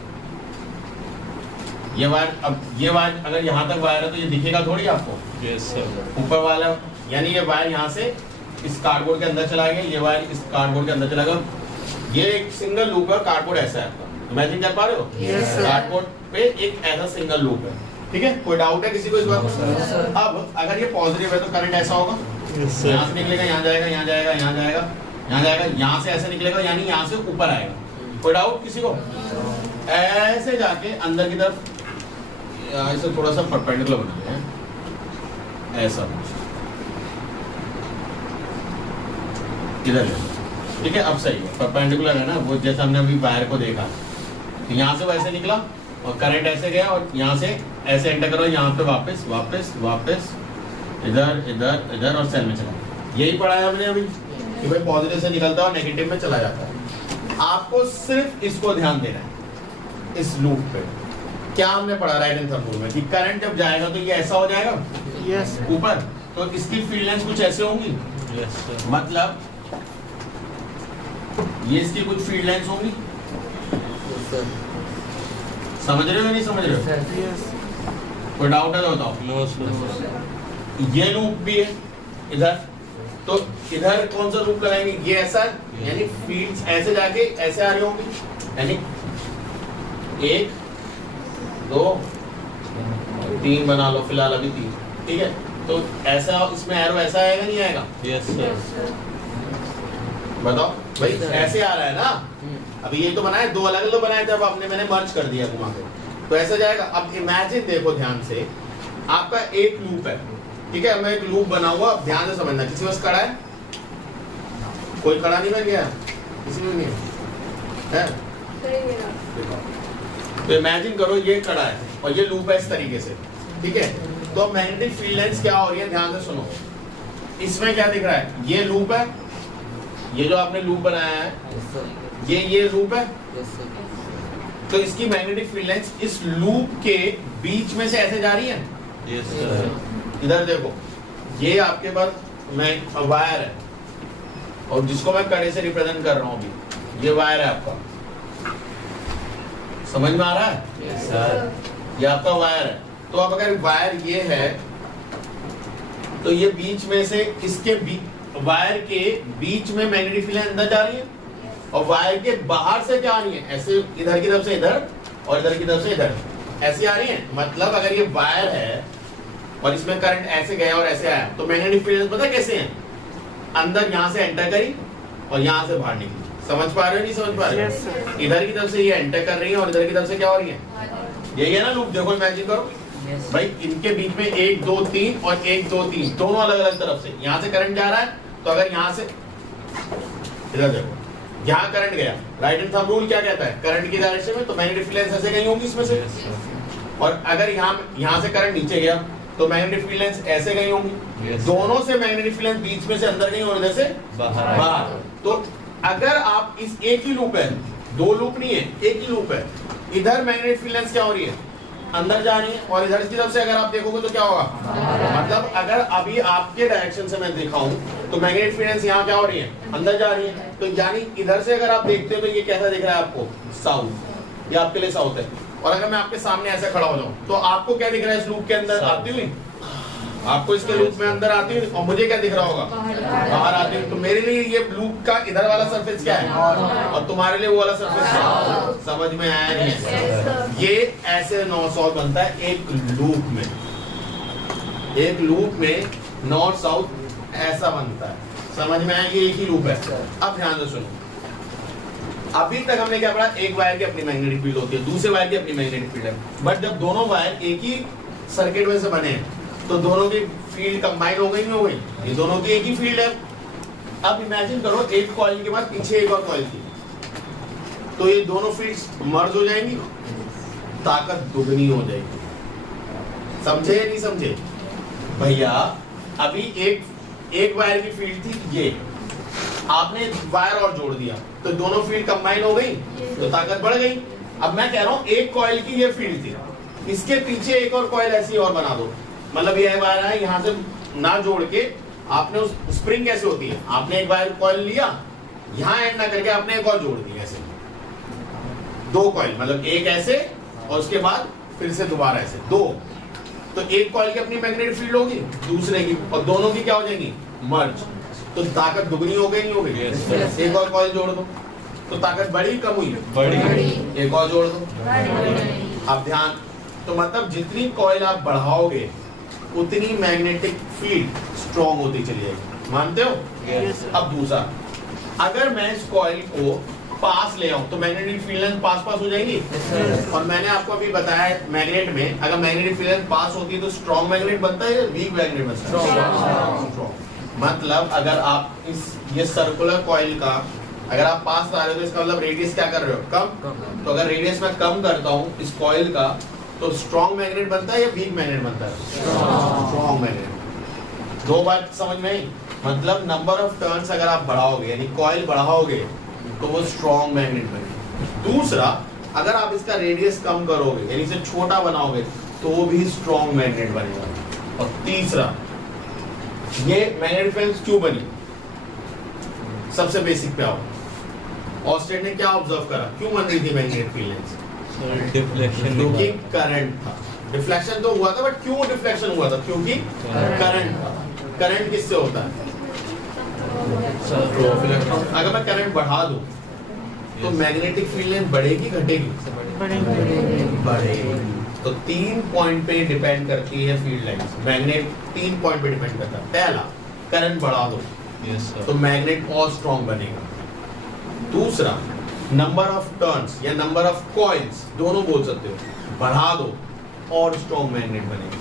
ये वायर, अब ये वायर अगर यहाँ तक वायर है तो ये दिखेगा थोड़ी आपको, यस सर, ऊपर वाला, यानी ये वायर यहाँ से इस कार्डबोर्ड के अंदर चला गया, ये वायर इस कार्डबोर्ड के अंदर चला गया, ये एक सिंगल लूप है, कार्डबोर्ड ऐसा है आपका, इमेजिन कर पा रहे हो, कार्डबोर्ड पे एक ऐसा सिंगल लूप है, ठीक है, कोई डाउट है किसी को इस बात में। अब अगर ये पॉजिटिव है तो करंट ऐसा होगा, यहाँ से निकलेगा, यहाँ जाएगा, यहाँ जाएगा, यहाँ जाएगा, यहाँ जाएगा, यहाँ से ऐसे निकलेगा, यानी यहाँ से ऊपर आएगा, कोई डाउट किसी को, ऐसे जाके अंदर की तरफ ऐसे थोड़ा सा परपेंडिकुलर बनाते हैं, ऐसा इधर, ठीक है, अब सही है, परपेंडिकुलर है ना, वो जैसे हमने अभी वायर को देखा, तो यहाँ से वैसे निकला और करंट ऐसे गया और यहाँ से ऐसे एंटर करो, यहाँ पे वापस वापस वापस इधर इधर इधर और सेल में चला, यही पढ़ा है हमने अभी कि भाई पॉजिटिव से निकलता है और नेगेटिव में चला जाता है। आपको सिर्फ इसको ध्यान देना है, इस लूप पे क्या हमने पढ़ा राइट एंड थंब रूल में कि करंट जब जाएगा तो ये ऐसा हो जाएगा, यस ऊपर, तो इसकी फील्ड लाइंस कुछ ऐसे होंगी, यस सर, मतलब ये इसकी कुछ फील्ड लाइंस होंगी, समझ रहे हो या नहीं समझ रहे हो, यस कोई डाउट है तो बताओ। नो सर, ये लूप भी है इधर, तो इधर कौन सा लूप लगाएंगे, ये ऐसा है, यानी फील्ड्स ऐसे जाके ऐसे आ रही होंगी, यानी 1 2 3 बना लो फिलहाल अभी 3, ठीक है, तो ऐसा इसमें एरो ऐसा आएगा नहीं आएगा, यस सर, बताओ भाई ऐसे आ रहा है ना, अभी ये तो बनाए, दो अलग अलग बनाए थे, अब आपने मैंने मर्ज कर दिया घुमा के, तो ऐसा जाएगा। अब इमेजिन देखो ध्यान से, आपका एक लूप है, ठीक है, मैं एक लूप बना हुआ, अब ध्यान से समझना, किसी बस कड़ा है, कोई कड़ा नहीं बन गया, किसी में नहीं है, देखो, तो इमेजिन करो ये कड़ा है और ये लूप है इस तरीके से, ठीक है, तो अब मैग्नेटिक फील्ड लाइंस क्या हो रही है, ध्यान से सुनो, इसमें क्या दिख रहा है, ये लूप है, ये जो आपने लूप बनाया है, ये लूप है, तो इसकी मैग्नेटिक फील्ड लाइंस इस लूप के बीच में से ऐसे जा रही है, यस सर, इधर देखो, ये आपके पास मैं वायर है और जिसको मैं कड़े से रिप्रेजेंट कर रहा हूँ अभी, ये वायर है आपका, समझ में आ रहा है, यस सर, ये आपका वायर है। तो अब अगर वायर ये है तो ये बीच में से इसके वायर के बीच में मैग्नेटिक फील्ड अंदर जा रही है और वायर के बाहर से क्या आ रही है, ऐसे इधर की तरफ से इधर और इधर की तरफ से इधर, ऐसी आ रही है। मतलब अगर ये वायर है और इसमें करंट ऐसे गया और ऐसे आया तो मैग्नेटिक फील्ड पता कैसे है, अंदर यहाँ से एंटर करी और यहाँ से बाहर निकली। समझ पा रहे हो नहीं समझ पा रहे हो? Yes, sir. इधर की तरफ से ये एंटर कर रही है और इधर की तरफ से क्या हो रही है, यही है ना लूप, देखो इमेजिन करो भाई, इनके बीच में 1 2 3 और 1 2 3 दोनों अलग अलग तरफ से यहाँ से करंट जा रहा है, तो अगर यहाँ से इधर देखो, यहाँ करंट गया, राइट हैंड थंब रूल क्या कहता है, करंट की डायरेक्शन में तो मैग्नेटिक फील्ड ऐसे गई होगी इसमें से, और अगर यहाँ से करंट नीचे गया तो मैग्नेटिक फील्ड लाइंस ऐसे गई होंगी, दोनों से मैग्नेटिक फील्ड लाइंस बीच में से अंदर गई और इधर से बाहर। तो अगर आप इस एक ही लूप है, दो लूप नहीं है, एक ही लूप है, इधर मैग्नेटिक फील्ड लाइंस क्या हो रही है, अंदर जा रही है, और इधर की तरफ से अगर आप देखोगे तो क्या होगा, मतलब अगर अभी आपके डायरेक्शन से मैं देखा हूं तो मैग्नेटिक फील्ड लाइंस यहाँ क्या हो रही है, अंदर जा रही है, तो यानी इधर से अगर आप देखते हो तो ये कैसा दिख रहा है आपको, साउथ, ये आपके लिए साउथ है। और अगर मैं आपके सामने ऐसे खड़ा हो जाऊं तो आपको क्या दिख रहा है इस लूप के अंदर आती हुई, आपको इसके लूप में अंदर आती हुई, और मुझे क्या दिख रहा होगा, बाहर आती हुई। तो मेरे लिए ये लूप का इधर वाला सरफेस क्या है, और तुम्हारे लिए वो वाला सरफेस क्या है, समझ में आया नहीं है। ये ऐसे नॉर्थ साउथ बनता है एक लूप में, एक लूप में नॉर्थ साउथ ऐसा बनता है, समझ में आया, ये एक ही लूप है। अब ध्यान से सुनो, अभी तक हमने क्या पढ़ा, एक वायर की अपनी मैग्नेटिक फील्ड होती है, दूसरे वायर की अपनी मैग्नेटिक फील्ड है, बट जब दोनों वायर एक ही सर्किट में से बने तो दोनों की फील्ड कंबाइन हो गई, नहीं हो गई, ये दोनों की एक ही फील्ड है। अब इमेजिन करो एक कॉइल के बाद पीछे एक और कॉइल थी, तो ये दोनों फील्ड्स मर्ज हो जाएंगी, ताकत दुगनी हो जाएगी, समझे या नहीं समझे भैया। अभी एक वायर की फील्ड थी ये, आपने वायर और जोड़ दिया तो दोनों फील्ड कंबाइन हो गई, तो ताकत बढ़ गई। अब मैं कह रहा हूं एक कॉइल की ये फील्ड थी, इसके पीछे एक और कॉइल ऐसी और बना दो, मतलब ये वायर है, यहाँ से ना जोड़ के आपने उस स्प्रिंग कैसे होती है, आपने एक वायर कॉइल लिया, यहाँ एंड ना करके आपने एक और जोड़ दी, ऐसे दो कॉइल, मतलब एक ऐसे और उसके बाद फिर से दोबारा ऐसे दो, तो एक कॉइल की अपनी मैग्नेटिक फील्ड होगी, दूसरे की, और दोनों की क्या हो जाएगी, मर्ज, तो ताकत दुगनी हो गई, नहीं हो गई। एक और कॉइल जोड़ दो तो ताकत बढ़ी कम हुई, बढ़ी, एक और जोड़ दो। अब ध्यान, तो मतलब जितनी कॉइल आप बढ़ाओगे उतनी मैग्नेटिक फील्ड स्ट्रॉन्ग होती चली जाएगी, मानते हो। अब दूसरा, अगर मैं इस कॉइल को पास ले आऊं तो मैग्नेटिक फील्ड लाइन पास हो जाएगी, और मैंने आपको अभी बताया मैग्नेट में अगर मैग्नेटिक फील्ड लाइन पास होती है तो स्ट्रॉन्ग मैग्नेट बनता है या वीक मैग्नेट बनता है, स्ट्रॉन्ग। मतलब अगर आप ये सर्कुलर कॉइल का अगर आप पास ला रहे हो तो इसका मतलब रेडियस क्या कर रहे हो, कम, तो अगर रेडियस मैं कम करता हूँ इस कॉइल का तो स्ट्रॉन्ग मैग्नेट बनता है या वीक मैग्नेट बनता है, स्ट्रॉन्ग मैग्नेट। दो बात समझ में आई, मतलब नंबर ऑफ टर्न्स अगर आप बढ़ाओगे यानी कॉइल बढ़ाओगे तो वो स्ट्रॉन्ग मैग्नेट बनेगा। दूसरा, अगर आप इसका रेडियस कम करोगे यानी इसे छोटा बनाओगे तो वो भी स्ट्रॉन्ग मैग्नेट बनेगा। और तीसरा, ये मैग्नेटिक फील्ड क्यों बनी, सबसे बेसिक पे आओ, ऑस्टेड ने क्या ऑब्जर्व करा, क्यों बन रही थी मैग्नेटिक फील्ड लाइंस, डिफ्लेक्शन, क्योंकि करंट था। डिफ्लेक्शन तो हुआ था, बट क्यों डिफ्लेक्शन हुआ था, क्योंकि करंट था। करंट किससे होता है, अगर मैं करंट बढ़ा दूं तो मैग्नेटिक फील्ड लाइन बढ़ेगी घटेगी, बढ़ेगी। तो 3 पॉइंट पे डिपेंड करती है फील्ड लाइंस, मैग्नेट 3 पॉइंट पे डिपेंड करता है। पहला, करंट बढ़ा दो तो मैग्नेट और स्ट्रॉन्ग बनेगा। दूसरा, नंबर ऑफ टर्न्स या नंबर ऑफ कॉइल्स दोनों बोल सकते हो, बढ़ा दो और स्ट्रॉन्ग मैग्नेट बनेगा।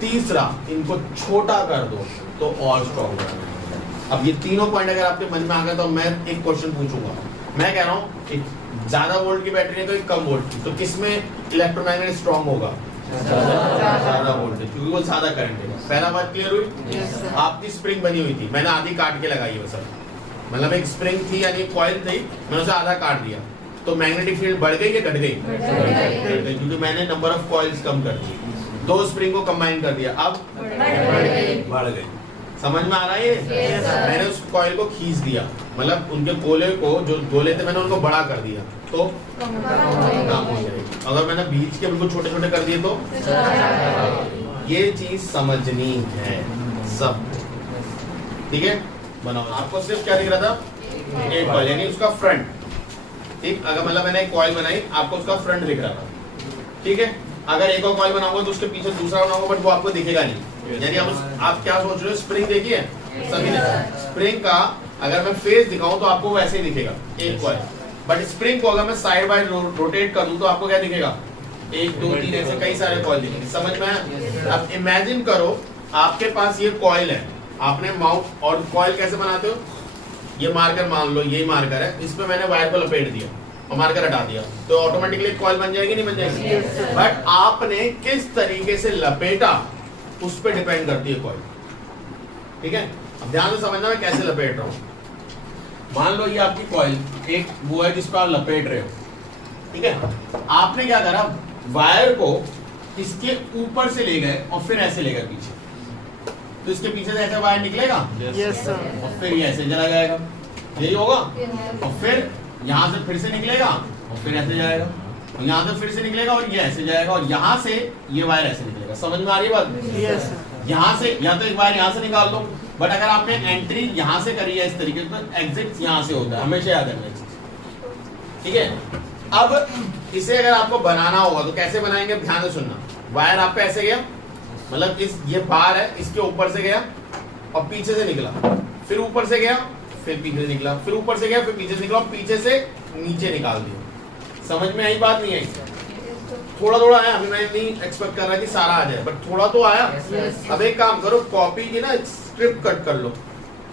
तीसरा, इनको छोटा कर दो तो और स्ट्रॉन्ग बनेगा। अब ये तीनों पॉइंट अगर आपके मन में आ गए तो मैं एक क्वेश्चन पूछूंगा, मैं कह रहा हूँ एक ज्यादा वोल्ट की बैटरी है तो एक कम वोल्ट की, तो किसमें इलेक्ट्रोमैग्नेट स्ट्रॉन्ग होगा, ज्यादा वोल्टेज, क्योंकि वो ज्यादा करंट है। पहला बात क्लियर हुई। आपकी स्प्रिंग बनी हुई थी, मैंने आधी काट के लगाई है सर, मतलब एक स्प्रिंग थी यानी कॉइल थी, मैंने उसे आधा काट दिया, तो मैग्नेटिक फील्ड बढ़ गई या घट गई, क्योंकि मैंने नंबर ऑफ कॉइल्स कम कर दी, 2 स्प्रिंग को कंबाइन कर दिया, अब बढ़ गई। समझ में आ रहा है ये? मैंने उस कॉइल को खींच दिया, मतलब उनके गोले को, जो गोले थे मैंने उनको बड़ा कर दिया तो कम हो जाएगी। अगर मैंने बीच के बिल्कुल छोटे छोटे कर दिए तो ये चीज समझनी है सब, ठीक है। बनाओ, आपको सिर्फ क्या दिख रहा था, एक कॉइल यानी उसका फ्रंट, ठीक। अगर मतलब मैंने एक कॉइल बनाई, आपको उसका फ्रंट दिख रहा था, ठीक है। अगर एक और कॉइल बनाऊंगा तो उसके पीछे दूसरा बनाऊंगा, बट वो आपको दिखेगा नहीं। यानी आप क्या सोच रहे हो, स्प्रिंग देखिए सभी ने, स्प्रिंग का अगर मैं फेस दिखाऊं तो आपको वैसे ही दिखेगा एक कॉइल, बट स्प्रिंग को अगर मैं साइड बाय रोटेट कर दूं तो आपको क्या दिखेगा, 1 2 3 ऐसे कई सारे कॉइल दिखेंगे, समझ में आया? अब इमेजिन करो आपके पास ये कॉइल है, आपने माउंट, और कॉइल कैसे बनाते हो, ये मार्कर मान लो, यही मार्कर है, इस पे मैंने वायर को लपेट दिया और मार्कर हटा दिया, तो ऑटोमेटिकली कॉइल बन जाएगी, नहीं बन जाएगी? बट आपने किस तरीके से लपेटा उस पर डिपेंड करती है कॉइल, ठीक है? अब ध्यान से समझना मैं कैसे लपेट रहा हूँ। मान लो ये आपकी कॉइल एक वो है जिस पर आप लपेट रहे हो, ठीक है? आपने क्या करा, वायर को इसके ऊपर से ले गए और फिर ऐसे ले गए पीछे, तो इसके पीछे से ऐसे वायर निकलेगा, यस सर। और फिर ये ऐसे चला जाएगा, यही होगा, और फिर यहाँ से फिर से निकलेगा और फिर ऐसे जाएगा, और यहाँ से फिर से निकलेगा और ये ऐसे जाएगा, और यहाँ से ये वायर ऐसे निकलेगा। समझ में आ रही है बात? यस यहाँ से या तो एक वायर यहाँ से निकाल दो, बट अगर आपने एंट्री यहाँ से करी है इस तरीके से, तो एग्जिट यहाँ से होता है, हमेशा याद रखना चीज, ठीक है? अब इसे अगर आपको बनाना होगा तो कैसे बनाएंगे, ध्यान से सुनना। वायर आपका ऐसे गया, मतलब इस ये बार है, इसके ऊपर से गया और पीछे से निकला, फिर ऊपर से गया, फिर पीछे से निकला, फिर ऊपर से गया, फिर पीछे से निकला, और पीछे से नीचे निकाल दिया। समझ में आई बात, नहीं आई? थोड़ा थोड़ा आया, अभी मैं नहीं एक्सपेक्ट कर रहा कि सारा आ जाए, बट थोड़ा तो आया। अब एक काम करो, कॉपी की ना स्ट्रिप कट कर लो।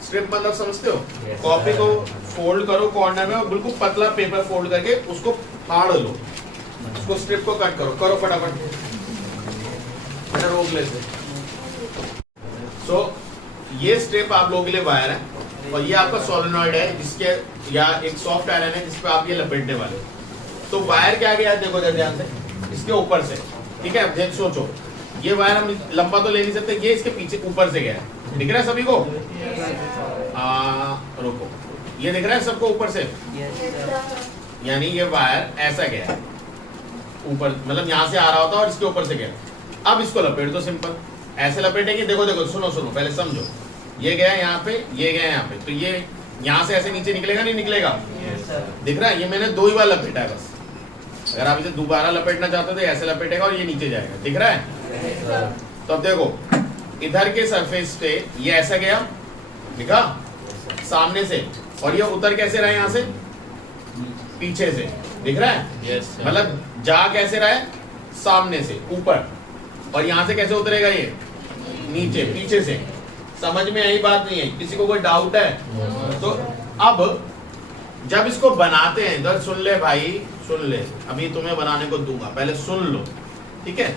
स्ट्रिप मतलब समझते हो? कॉपी को फोल्ड करो कॉर्नर में और बिल्कुल पतला पेपर फोल्ड करके उसको फाड़ लो, उसको स्ट्रिप को कट करो, करो फटाफट, रोक लेते। सो ये स्ट्रिप आप लोगों के लिए वायर है, और ये आपका सोलेनॉइड है जिसके, या एक सॉफ्ट आयरन है जिसपे आप ये लपेटने वाले। तो वायर क्या गया, देखो जरा ध्यान से, इसके ऊपर से, ठीक है? देख सोचो, ये वायर हम लंबा तो ले नहीं सकते, ये इसके पीछे ऊपर से गया है, दिख रहा है सभी को? रुको, ये दिख रहा है सबको ऊपर से? यानी ये वायर ऐसा गया है ऊपर, मतलब यहाँ से आ रहा होता और इसके ऊपर से गया। अब इसको लपेट दो, सिंपल ऐसे लपेटेंगे। देखो देखो, सुनो सुनो, पहले समझो, ये गया यहाँ पे, ये गया यहाँ पे, तो ये यहाँ से ऐसे नीचे निकलेगा, नहीं निकलेगा? दिख रहा है? ये मैंने 2 ही बार लपेटा है बस, अगर आप इसे दोबारा लपेटना चाहते हो तो ऐसे लपेटेगा और ये नीचे जाएगा, दिख रहा है? तो अब देखो, इधर के सरफेस पे ये ऐसा गया, दिखा सामने से, और ये उतर कैसे रहा है यहाँ से, पीछे से, दिख रहा है? यस मतलब जा कैसे रहा है, सामने से ऊपर, और यहाँ से कैसे उतरेगा ये, नीचे पीछे से। समझ में आई बात, नहीं है? किसी को कोई डाउट है? तो अब जब इसको बनाते हैं, इधर सुन ले भाई, सुन ले, अभी तुम्हें बनाने को दूंगा, पहले सुन लो, ठीक है?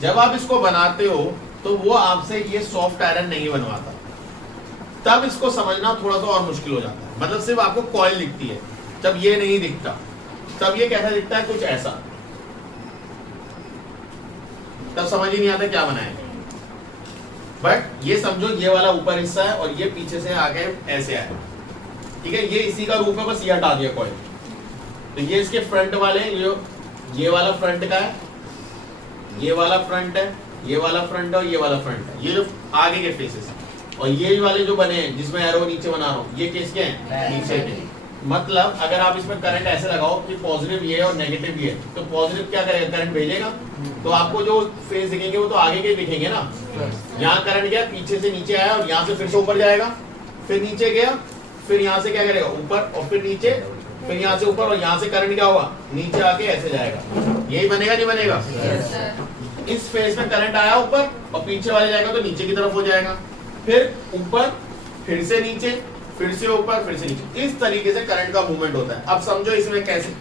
जब आप इसको बनाते हो तो वो आपसे ये सॉफ्ट आयरन नहीं बनवाता, तब इसको समझना थोड़ा सा और मुश्किल हो जाता है। मतलब सिर्फ आपको कॉइल दिखती है, जब ये नहीं दिखता, तब ये कैसा दिखता है, कुछ ऐसा, तब समझ ही नहीं आता क्या बनाएंगे। बट ये समझो, ये वाला ऊपर हिस्सा है और ये पीछे से आके ऐसे आया, ठीक है? ये इसी का रूप है, बस ये हटा दिया कॉइल। तो ये इसके फ्रंट वाले, ये वाला फ्रंट का है, ये वाला फ्रंट है, ये वाला फ्रंट है और ये वाला फ्रंट है, ये जो आगे के फेसेस, और ये वाले जो बने हैं जिसमें एरो नीचे बना रहा हूँ, ये किसके हैं, नीचे के। मतलब अगर आप इसमें करंट ऐसे लगाओ कि पॉजिटिव ये है और नेगेटिव ये है, तो पॉजिटिव क्या करेगा, करंट भेजेगा, तो आपको जो फेस दिखेंगे वो तो आगे के दिखेंगे ना। यहाँ करंट गया, पीछे से नीचे आया और यहाँ से फिर से ऊपर जाएगा, फिर नीचे गया, फिर यहाँ से क्या करेगा, ऊपर, और फिर नीचे, फिर यहाँ से ऊपर, और यहाँ से करंट क्या होगा, नीचे आके ऐसे जाएगा। यही बनेगा, नहीं बनेगा? इस फेस में करंट आया ऊपर और पीछे वाले जाएगा तो नीचे की तरफ हो जाएगा, फिर ऊपर, फिर से नीचे, फिर से ऊपर, फिर से नीचे। इस तरीके से करंट का मूवमेंट होता है। अब समझो इसमें कैसे,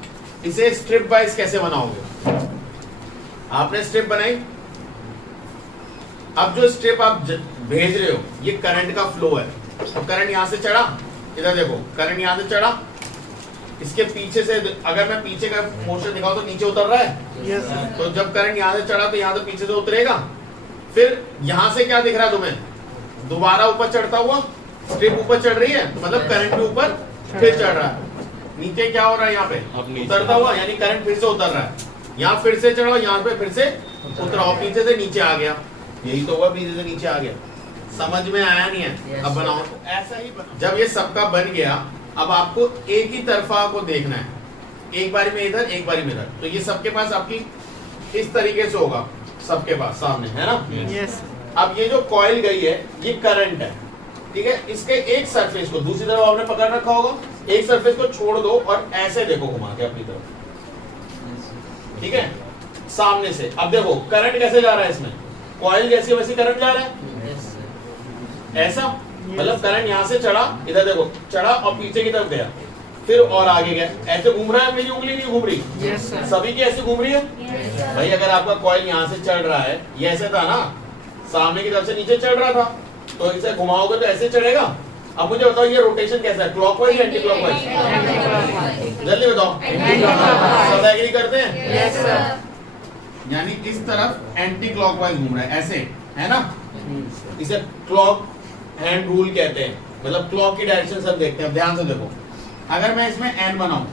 इसे स्ट्रिप वाइज कैसे बनाओगे। आपने स्ट्रिप बनाई, अब जो स्ट्रिप आप भेज रहे हो ये करंट का फ्लो है, तो करंट यहां से चढ़ा, इधर देखो करंट यहां से चढ़ा, इसके पीछे से अगर मैं पीछे का मोशन दिखाऊं तो नीचे उतर रहा है। यस तो जब करंट यहाँ से चढ़ा तो यहाँ से पीछे से उतरेगा, फिर यहाँ से क्या दिख रहा है तुम्हें, दोबारा ऊपर चढ़ता हुआ, स्ट्रिप ऊपर चढ़ रही है, मतलब करंट भी ऊपर फिर चढ़ रहा है। नीचे क्या हो रहा है, यहाँ पे उतरता हुआ, यानी करंट फिर से उतर रहा है। यहाँ फिर से चढ़ा, यहाँ पे फिर से उतरा, और पीछे से नीचे आ गया, यही तो हुआ, पीछे से नीचे आ गया। समझ में आया नहीं है? अब बनाओ तो ऐसा ही बना। जब ये सबका बन गया, अब आपको एक ही तरफा को देखना है, एक बारी में इधर, एक बारी में इधर। तो ये सबके पास आपकी इस तरीके से होगा, सबके पास सामने, है ना? यस अब ये जो कॉइल गई है ये करंट है, ठीक है? इसके एक सरफेस को, दूसरी तरफ आपने पकड़ रखा होगा, एक सरफेस को छोड़ दो और ऐसे देखो घुमा के अपनी तरफ, ठीक है? सामने से। अब देखो करंट कैसे जा रहा है इसमें, कॉइल जैसी वैसी करंट जा रहा है, ऐसा मतलब करंट यहाँ से चढ़ा, इधर देखो चढ़ा और पीछे की तरफ गया, फिर और आगे गया, ऐसे घूम रहा है। मेरी उंगली नहीं घूम रही, सभी की ऐसे घूम रही है। भाई अगर आपका कॉइल यहाँ से चढ़ रहा है, ये ऐसे था ना, सामने की तरफ से नीचे चढ़ रहा था, तो इसे घुमाओगे तो ऐसे चढ़ेगा। अब मुझे बताओ ये रोटेशन कैसा है, क्लॉकवाइज या एंटी क्लॉकवाइज? जल्दी बताओ। सब एग्री करते हैं? यानी इस तरफ एंटी क्लॉकवाइज घूम रहा है, ऐसे है ना। इसे क्लॉक हैंड रूल कहते हैं, मतलब क्लॉक की डायरेक्शन सब देखते हैं। ध्यान से देखो, अगर मैं इसमें एन बनाऊं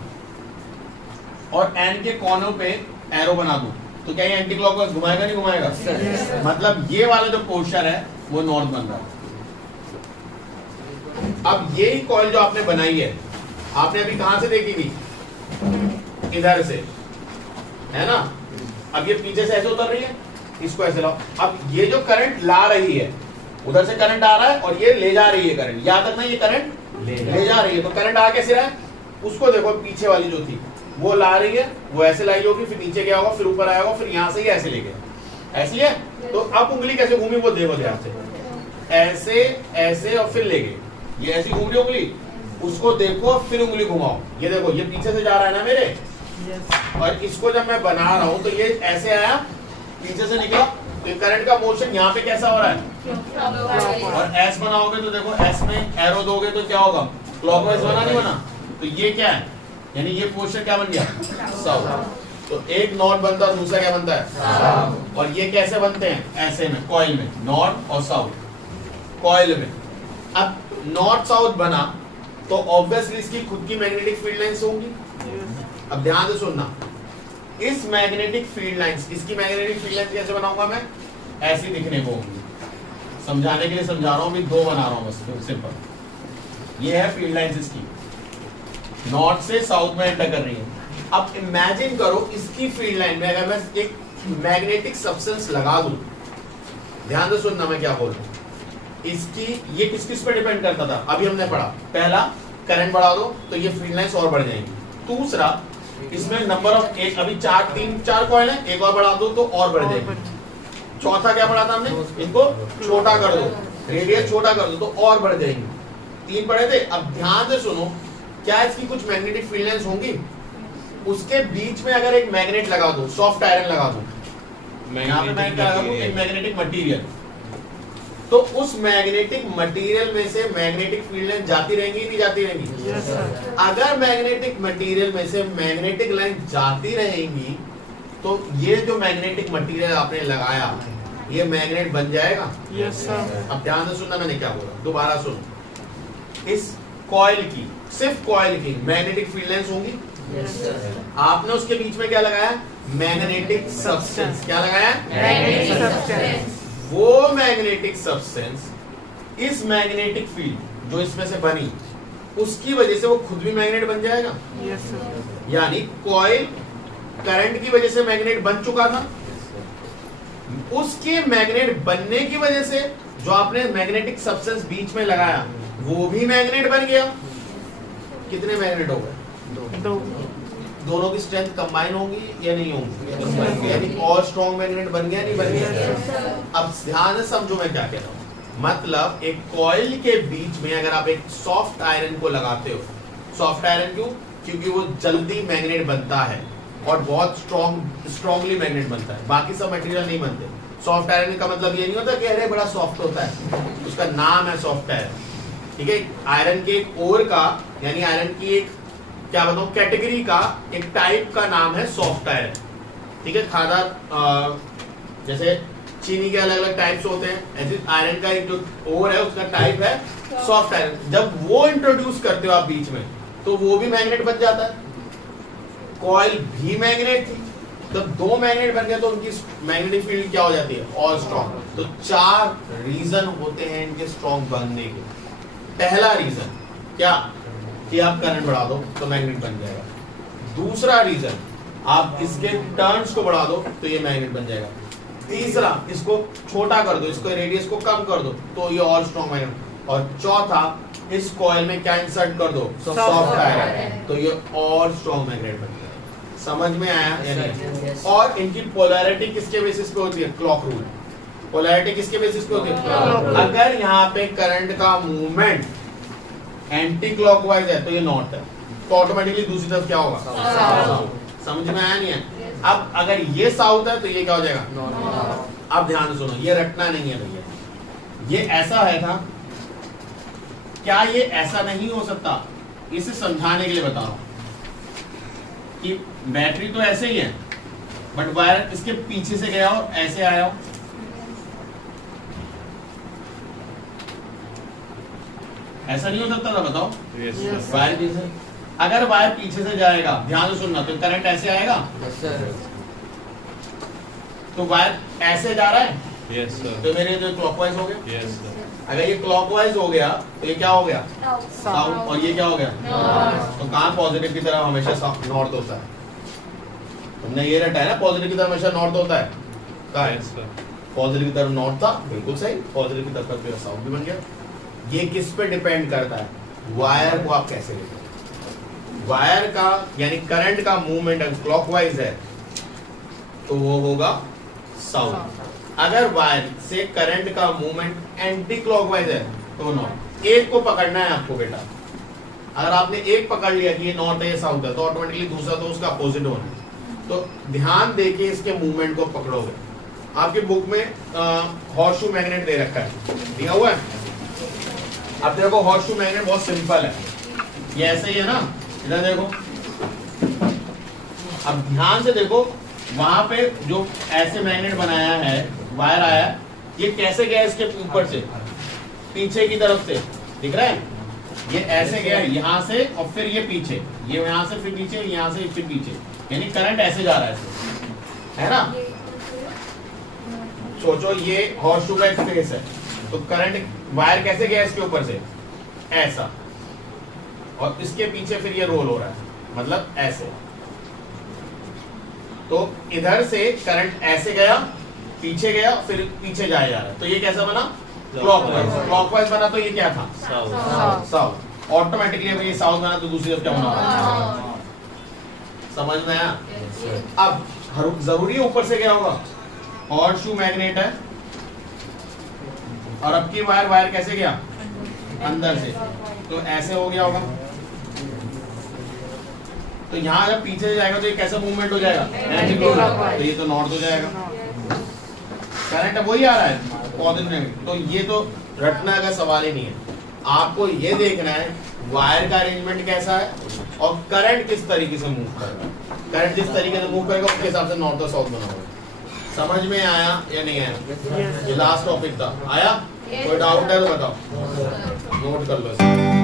और एन के कोनों पे एरो बना दूं, तो क्या ये एंटी क्लॉकवाइज घुमाएगा नहीं घुमाएगा? मतलब ये वाला जो पोस्चर है वो नॉर्थ बन रहा है। अब यही कॉइल जो आपने बनाई है, आपने अभी कहां से देखी थी? इधर से, है ना। अब ये पीछे से ऐसे उतर रही है, इसको ऐसे लाओ। अब ये जो करंट ला रही है, उधर से करंट आ रहा है और ये ले जा रही है करंट, याद रखना ये करंट ले जा रही है। तो करंट आ कैसे रहा है, उसको देखो, पीछे वाली जो थी वो ला रही है, वो ऐसे लाई होगी, फिर नीचे गया होगा, फिर ऊपर आया होगा, फिर यहाँ से ही ऐसे ले गया, ऐसी है। तो अब उंगली कैसे घूमी वो देखो ध्यान से, ऐसे ऐसे और फिर ले गए, ये ऐसी घूम रही उंगली, उसको देखो फिर उंगली घुमाओ। ये देखो ये पीछे से जा रहा है ना मेरे, और इसको जब मैं बना रहा हूं तो ये ऐसे आया, पीछे से निकला, तो ये करंट का मोशन यहाँ पे कैसा हो रहा है? और एस बनाओगे तो देखो एस में एरो दोगे तो क्या होगा? क्लॉकवाइज बना नहीं बना? तो ये क्या है, यानी ये पोस्चर क्या बन गया? साउथ। तो एक नॉर्थ बनता है, दूसरा क्या बनता है? साउथ। और ये कैसे बनते हैं? ऐसे में, कॉइल में, नॉर्थ और साउथ कॉइल में। अब नॉर्थ साउथ बना तो ऑब्वियसली इसकी खुद की मैग्नेटिक फील्ड लाइंस होंगी। अब ध्यान से सुनना, इस मैग्नेटिक फील्ड लाइंस, इसकी मैग्नेटिक फील्ड लाइंस कैसे बनाऊंगा मैं? ऐसी दिखने को होंगी। समझाने के लिए समझा रहा हूं, अभी दो बना रहा हूं बस, सिंपल। ये है फील्ड लाइंस इसकी, नॉर्थ से साउथ में एंटर कर रही है। अब इमेजिन करो इसकी फील्ड लाइन में अगर मैं एक मैग्नेटिक सब्सटेंस लगा दूं, ध्यान से सुनना मैं क्या बोल रहा हूं। इसकी ये किस किस पे डिपेंड करता था, अभी हमने पढ़ा। पहला, करंट बढ़ा दो तो ये फील्ड लाइंस और बढ़ जाएंगी। दूसरा, इसमें नंबर ऑफ एक, अभी चार कॉइल है, एक और बढ़ा दो तो और बढ़ जाएगी। चौथा क्या पढ़ा था हमने, इनको छोटा कर दो, रेडियस छोटा कर दो तो और बढ़ जाएंगी। 3 पढ़े थे। अब ध्यान से सुनो, क्या इसकी कुछ मैग्नेटिक फील्ड लाइंस होंगी? उसके बीच में अगर एक मैग्नेट लगा दो, सॉफ्ट आयरन लगा दो, यहाँ पे मैं लगा दूं एक मैग्नेटिक मटेरियल, तो उस मैग्नेटिक मटेरियल में से मैग्नेटिक फील्ड लाइन जाती रहेंगी नहीं जाती रहेंगी? yes, अगर मैग्नेटिक मटेरियल में से मैग्नेटिक लाइन जाती रहेंगी तो ये जो मैग्नेटिक मटेरियल आपने लगाया ये मैग्नेट बन जाएगा। yes, अब ध्यान से सुनना मैंने क्या बोला, दोबारा सुनो। इस कॉइल की, सिर्फ कॉइल की मैग्नेटिक फील्ड लाइंस होंगी। yes, आपने उसके बीच में क्या लगाया? Magnetic substance. क्या लगाया? Magnetic substance. वो मैग्नेटिक सब्सटेंस इस मैग्नेटिक फील्ड जो इसमें से बनी, उसकी वजह से वो खुद भी मैग्नेट बन जाएगा। yes, यानी कॉइल करंट की वजह से मैग्नेट बन चुका था, उसके मैग्नेट बनने की वजह से जो आपने मैग्नेटिक सब्सटेंस बीच में लगाया वो भी मैग्नेट बन गया। कितने मैग्नेट हो गए? दो। दोनों की स्ट्रेंथ कंबाइन होंगी या नहीं होंगी? यानी और स्ट्रॉन्ग मैग्नेट बन गया नहीं बन गया? अब ध्यान से समझो मैं क्या कह रहा हूं। मतलब एक कॉइल के बीच में अगर आप एक सॉफ्ट आयरन को लगाते हो, सॉफ्ट आयरन क्यों? क्योंकि वो जल्दी मैग्नेट बनता है और बहुत स्ट्रॉन्गली मैग्नेट बनता है, बाकी सब मटेरियल नहीं बनते। सॉफ्ट आयरन का मतलब ये नहीं होता कि अरे बड़ा सॉफ्ट होता है, उसका नाम है सॉफ्ट आयरन। ठीक है, आयरन के एक ओर का, यानी आयरन की एक क्या बताऊं कैटेगरी का एक टाइप का नाम है सॉफ्ट आयरन। ठीक है, खादा जैसे चीनी के अलग अलग टाइप्स होते हैं, ऐसे आयरन का एक जो ओर है उसका टाइप है सॉफ्ट आयरन। जब वो इंट्रोड्यूस करते हो आप बीच में तो वो भी मैग्नेट बन जाता है। कॉइल भी मैग्नेट थी, जब दो मैग्नेट बन गए तो उनकी मैग्नेटिक फील्ड क्या हो जाती है? और स्ट्रॉन्ग। तो 4 रीजन होते हैं इनके स्ट्रॉन्ग बनने के। पहला रीजन क्या? कि आप करंट बढ़ा दो तो मैग्नेट बन जाएगा। दूसरा रीजन, आप इसके टर्न्स को बढ़ा दो तो ये मैग्नेट बन जाएगा। तीसरा, इसको छोटा कर दो, इसको रेडियस को कम कर दो तो ये और स्ट्रॉन्ग मैग्नेट। और चौथा, इस कॉइल में क्या इंसर्ट कर दो? सॉफ्ट आयरन, तो ये और स्ट्रॉन्ग मैग्नेट बन जाएगा। समझ में आया या नहीं? और इनकी पोलैरिटी किसके बेसिस पे होती है? Clock rule. पोलैरिटी किसके बेसिस पे होती है? अगर यहाँ पे करंट का मूवमेंट एंटी क्लॉकवाइज है तो ये नॉर्थ है, तो ऑटोमेटिकली दूसरी तरफ क्या होगा? साउथ। समझ में आया नहीं है? अब अगर ये साउथ है तो ये क्या हो जाएगा? अब ध्यान से सुनो, ये रटना नहीं है भैया, ये ऐसा है था, क्या ये ऐसा नहीं हो सकता? इसे समझाने के लिए बता रहा हूं कि बैटरी तो ऐसे ही है, बट वायर इसके पीछे से गया और ऐसे आया हो, ऐसा नहीं हो सकता था? बताओ। वायर पीछे, अगर वायर पीछे से जाएगा, ध्यान से सुनना, तो करंट ऐसे आएगा। तो वायर ऐसे जा रहा है, यस सर, तो मेरे जो क्लॉकवाइज हो गया। यस सर, अगर ये क्लॉकवाइज हो गया तो ये क्या हो गया? साउथ। और ये क्या हो गया? तो कहाँ पॉजिटिव की तरफ हमेशा नॉर्थ होता है? तुमने ये रटा है ना, पॉजिटिव की तरफ हमेशा नॉर्थ होता है। कहाँ है? यस सर, पॉजिटिव की तरफ नॉर्थ था, बिल्कुल सही। पॉजिटिव की तरफ का साउथ भी बन गया। ये किस पे डिपेंड करता है? वायर को आप कैसे लेते हैं? वायर का यानी करंट का मूवमेंट अगर क्लॉकवाइज है तो वो होगा साउथ। अगर वायर से करंट का मूवमेंट एंटी क्लॉकवाइज है तो नॉर्थ। एक को पकड़ना है आपको बेटा। अगर आपने एक पकड़ लिया कि ये नॉर्थ है ये साउथ है, तो ऑटोमेटिकली दूसरा तो उसका अपोजिट होना है। तो ध्यान देके इसके मूवमेंट को पकड़ोगे। आपकी बुक में हॉर्स शू मैग्नेट दे रखा है, दिया हुआ है। अब देखो हॉर्स शू मैग्नेट बहुत सिंपल है, ये ऐसे ही है ना, इधर देखो। अब ध्यान से देखो, वहां पे जो ऐसे मैग्नेट बनाया है, वायर आया, ये कैसे गया इसके ऊपर से? पीछे की तरफ से, दिख रहा है? ये ऐसे गया यहाँ से और फिर ये पीछे, ये यहाँ से फिर पीछे, यहाँ से फिर पीछे, यानी करंट ऐसे जा रहा है ना? सोचो ये हॉर्स शू का एक फेस है, तो करंट वायर कैसे गया इसके ऊपर से? ऐसा, और इसके पीछे फिर ये रोल हो रहा है, मतलब ऐसे। तो इधर से करंट ऐसे गया, पीछे गया, फिर पीछे जाया जा रहा है, तो ये कैसा बना? क्लॉकवाइज। क्लॉकवाइज बना तो ये क्या था? साउथ। साउथ। ऑटोमेटिकली अगर ये साउथ बना तो दूसरी तरफ क्या होना? समझ में आया? अब जरूरी ऊपर से क्या होगा? हॉर्स शू मैग्नेट है, और अब की वायर कैसे गया? अंदर से, तो ऐसे हो गया होगा। तो यहाँ जब पीछे से जाएगा तो ये कैसा मूवमेंट हो जाएगा? तो ये तो नॉर्थ हो जाएगा। करंट वही आ रहा है पॉजिटिव, तो ये तो रटना का सवाल ही नहीं है। आपको ये देखना है वायर का अरेंजमेंट कैसा है और करंट किस तरीके से मूव कर रहा है। करंट जिस तरीके से मूव करेगा उसके हिसाब से नॉर्थ और साउथ बना होगा। समझ में आया या नहीं आया? ये लास्ट टॉपिक था, आया? कोई डाउट है तो बताओ, नोट कर लो।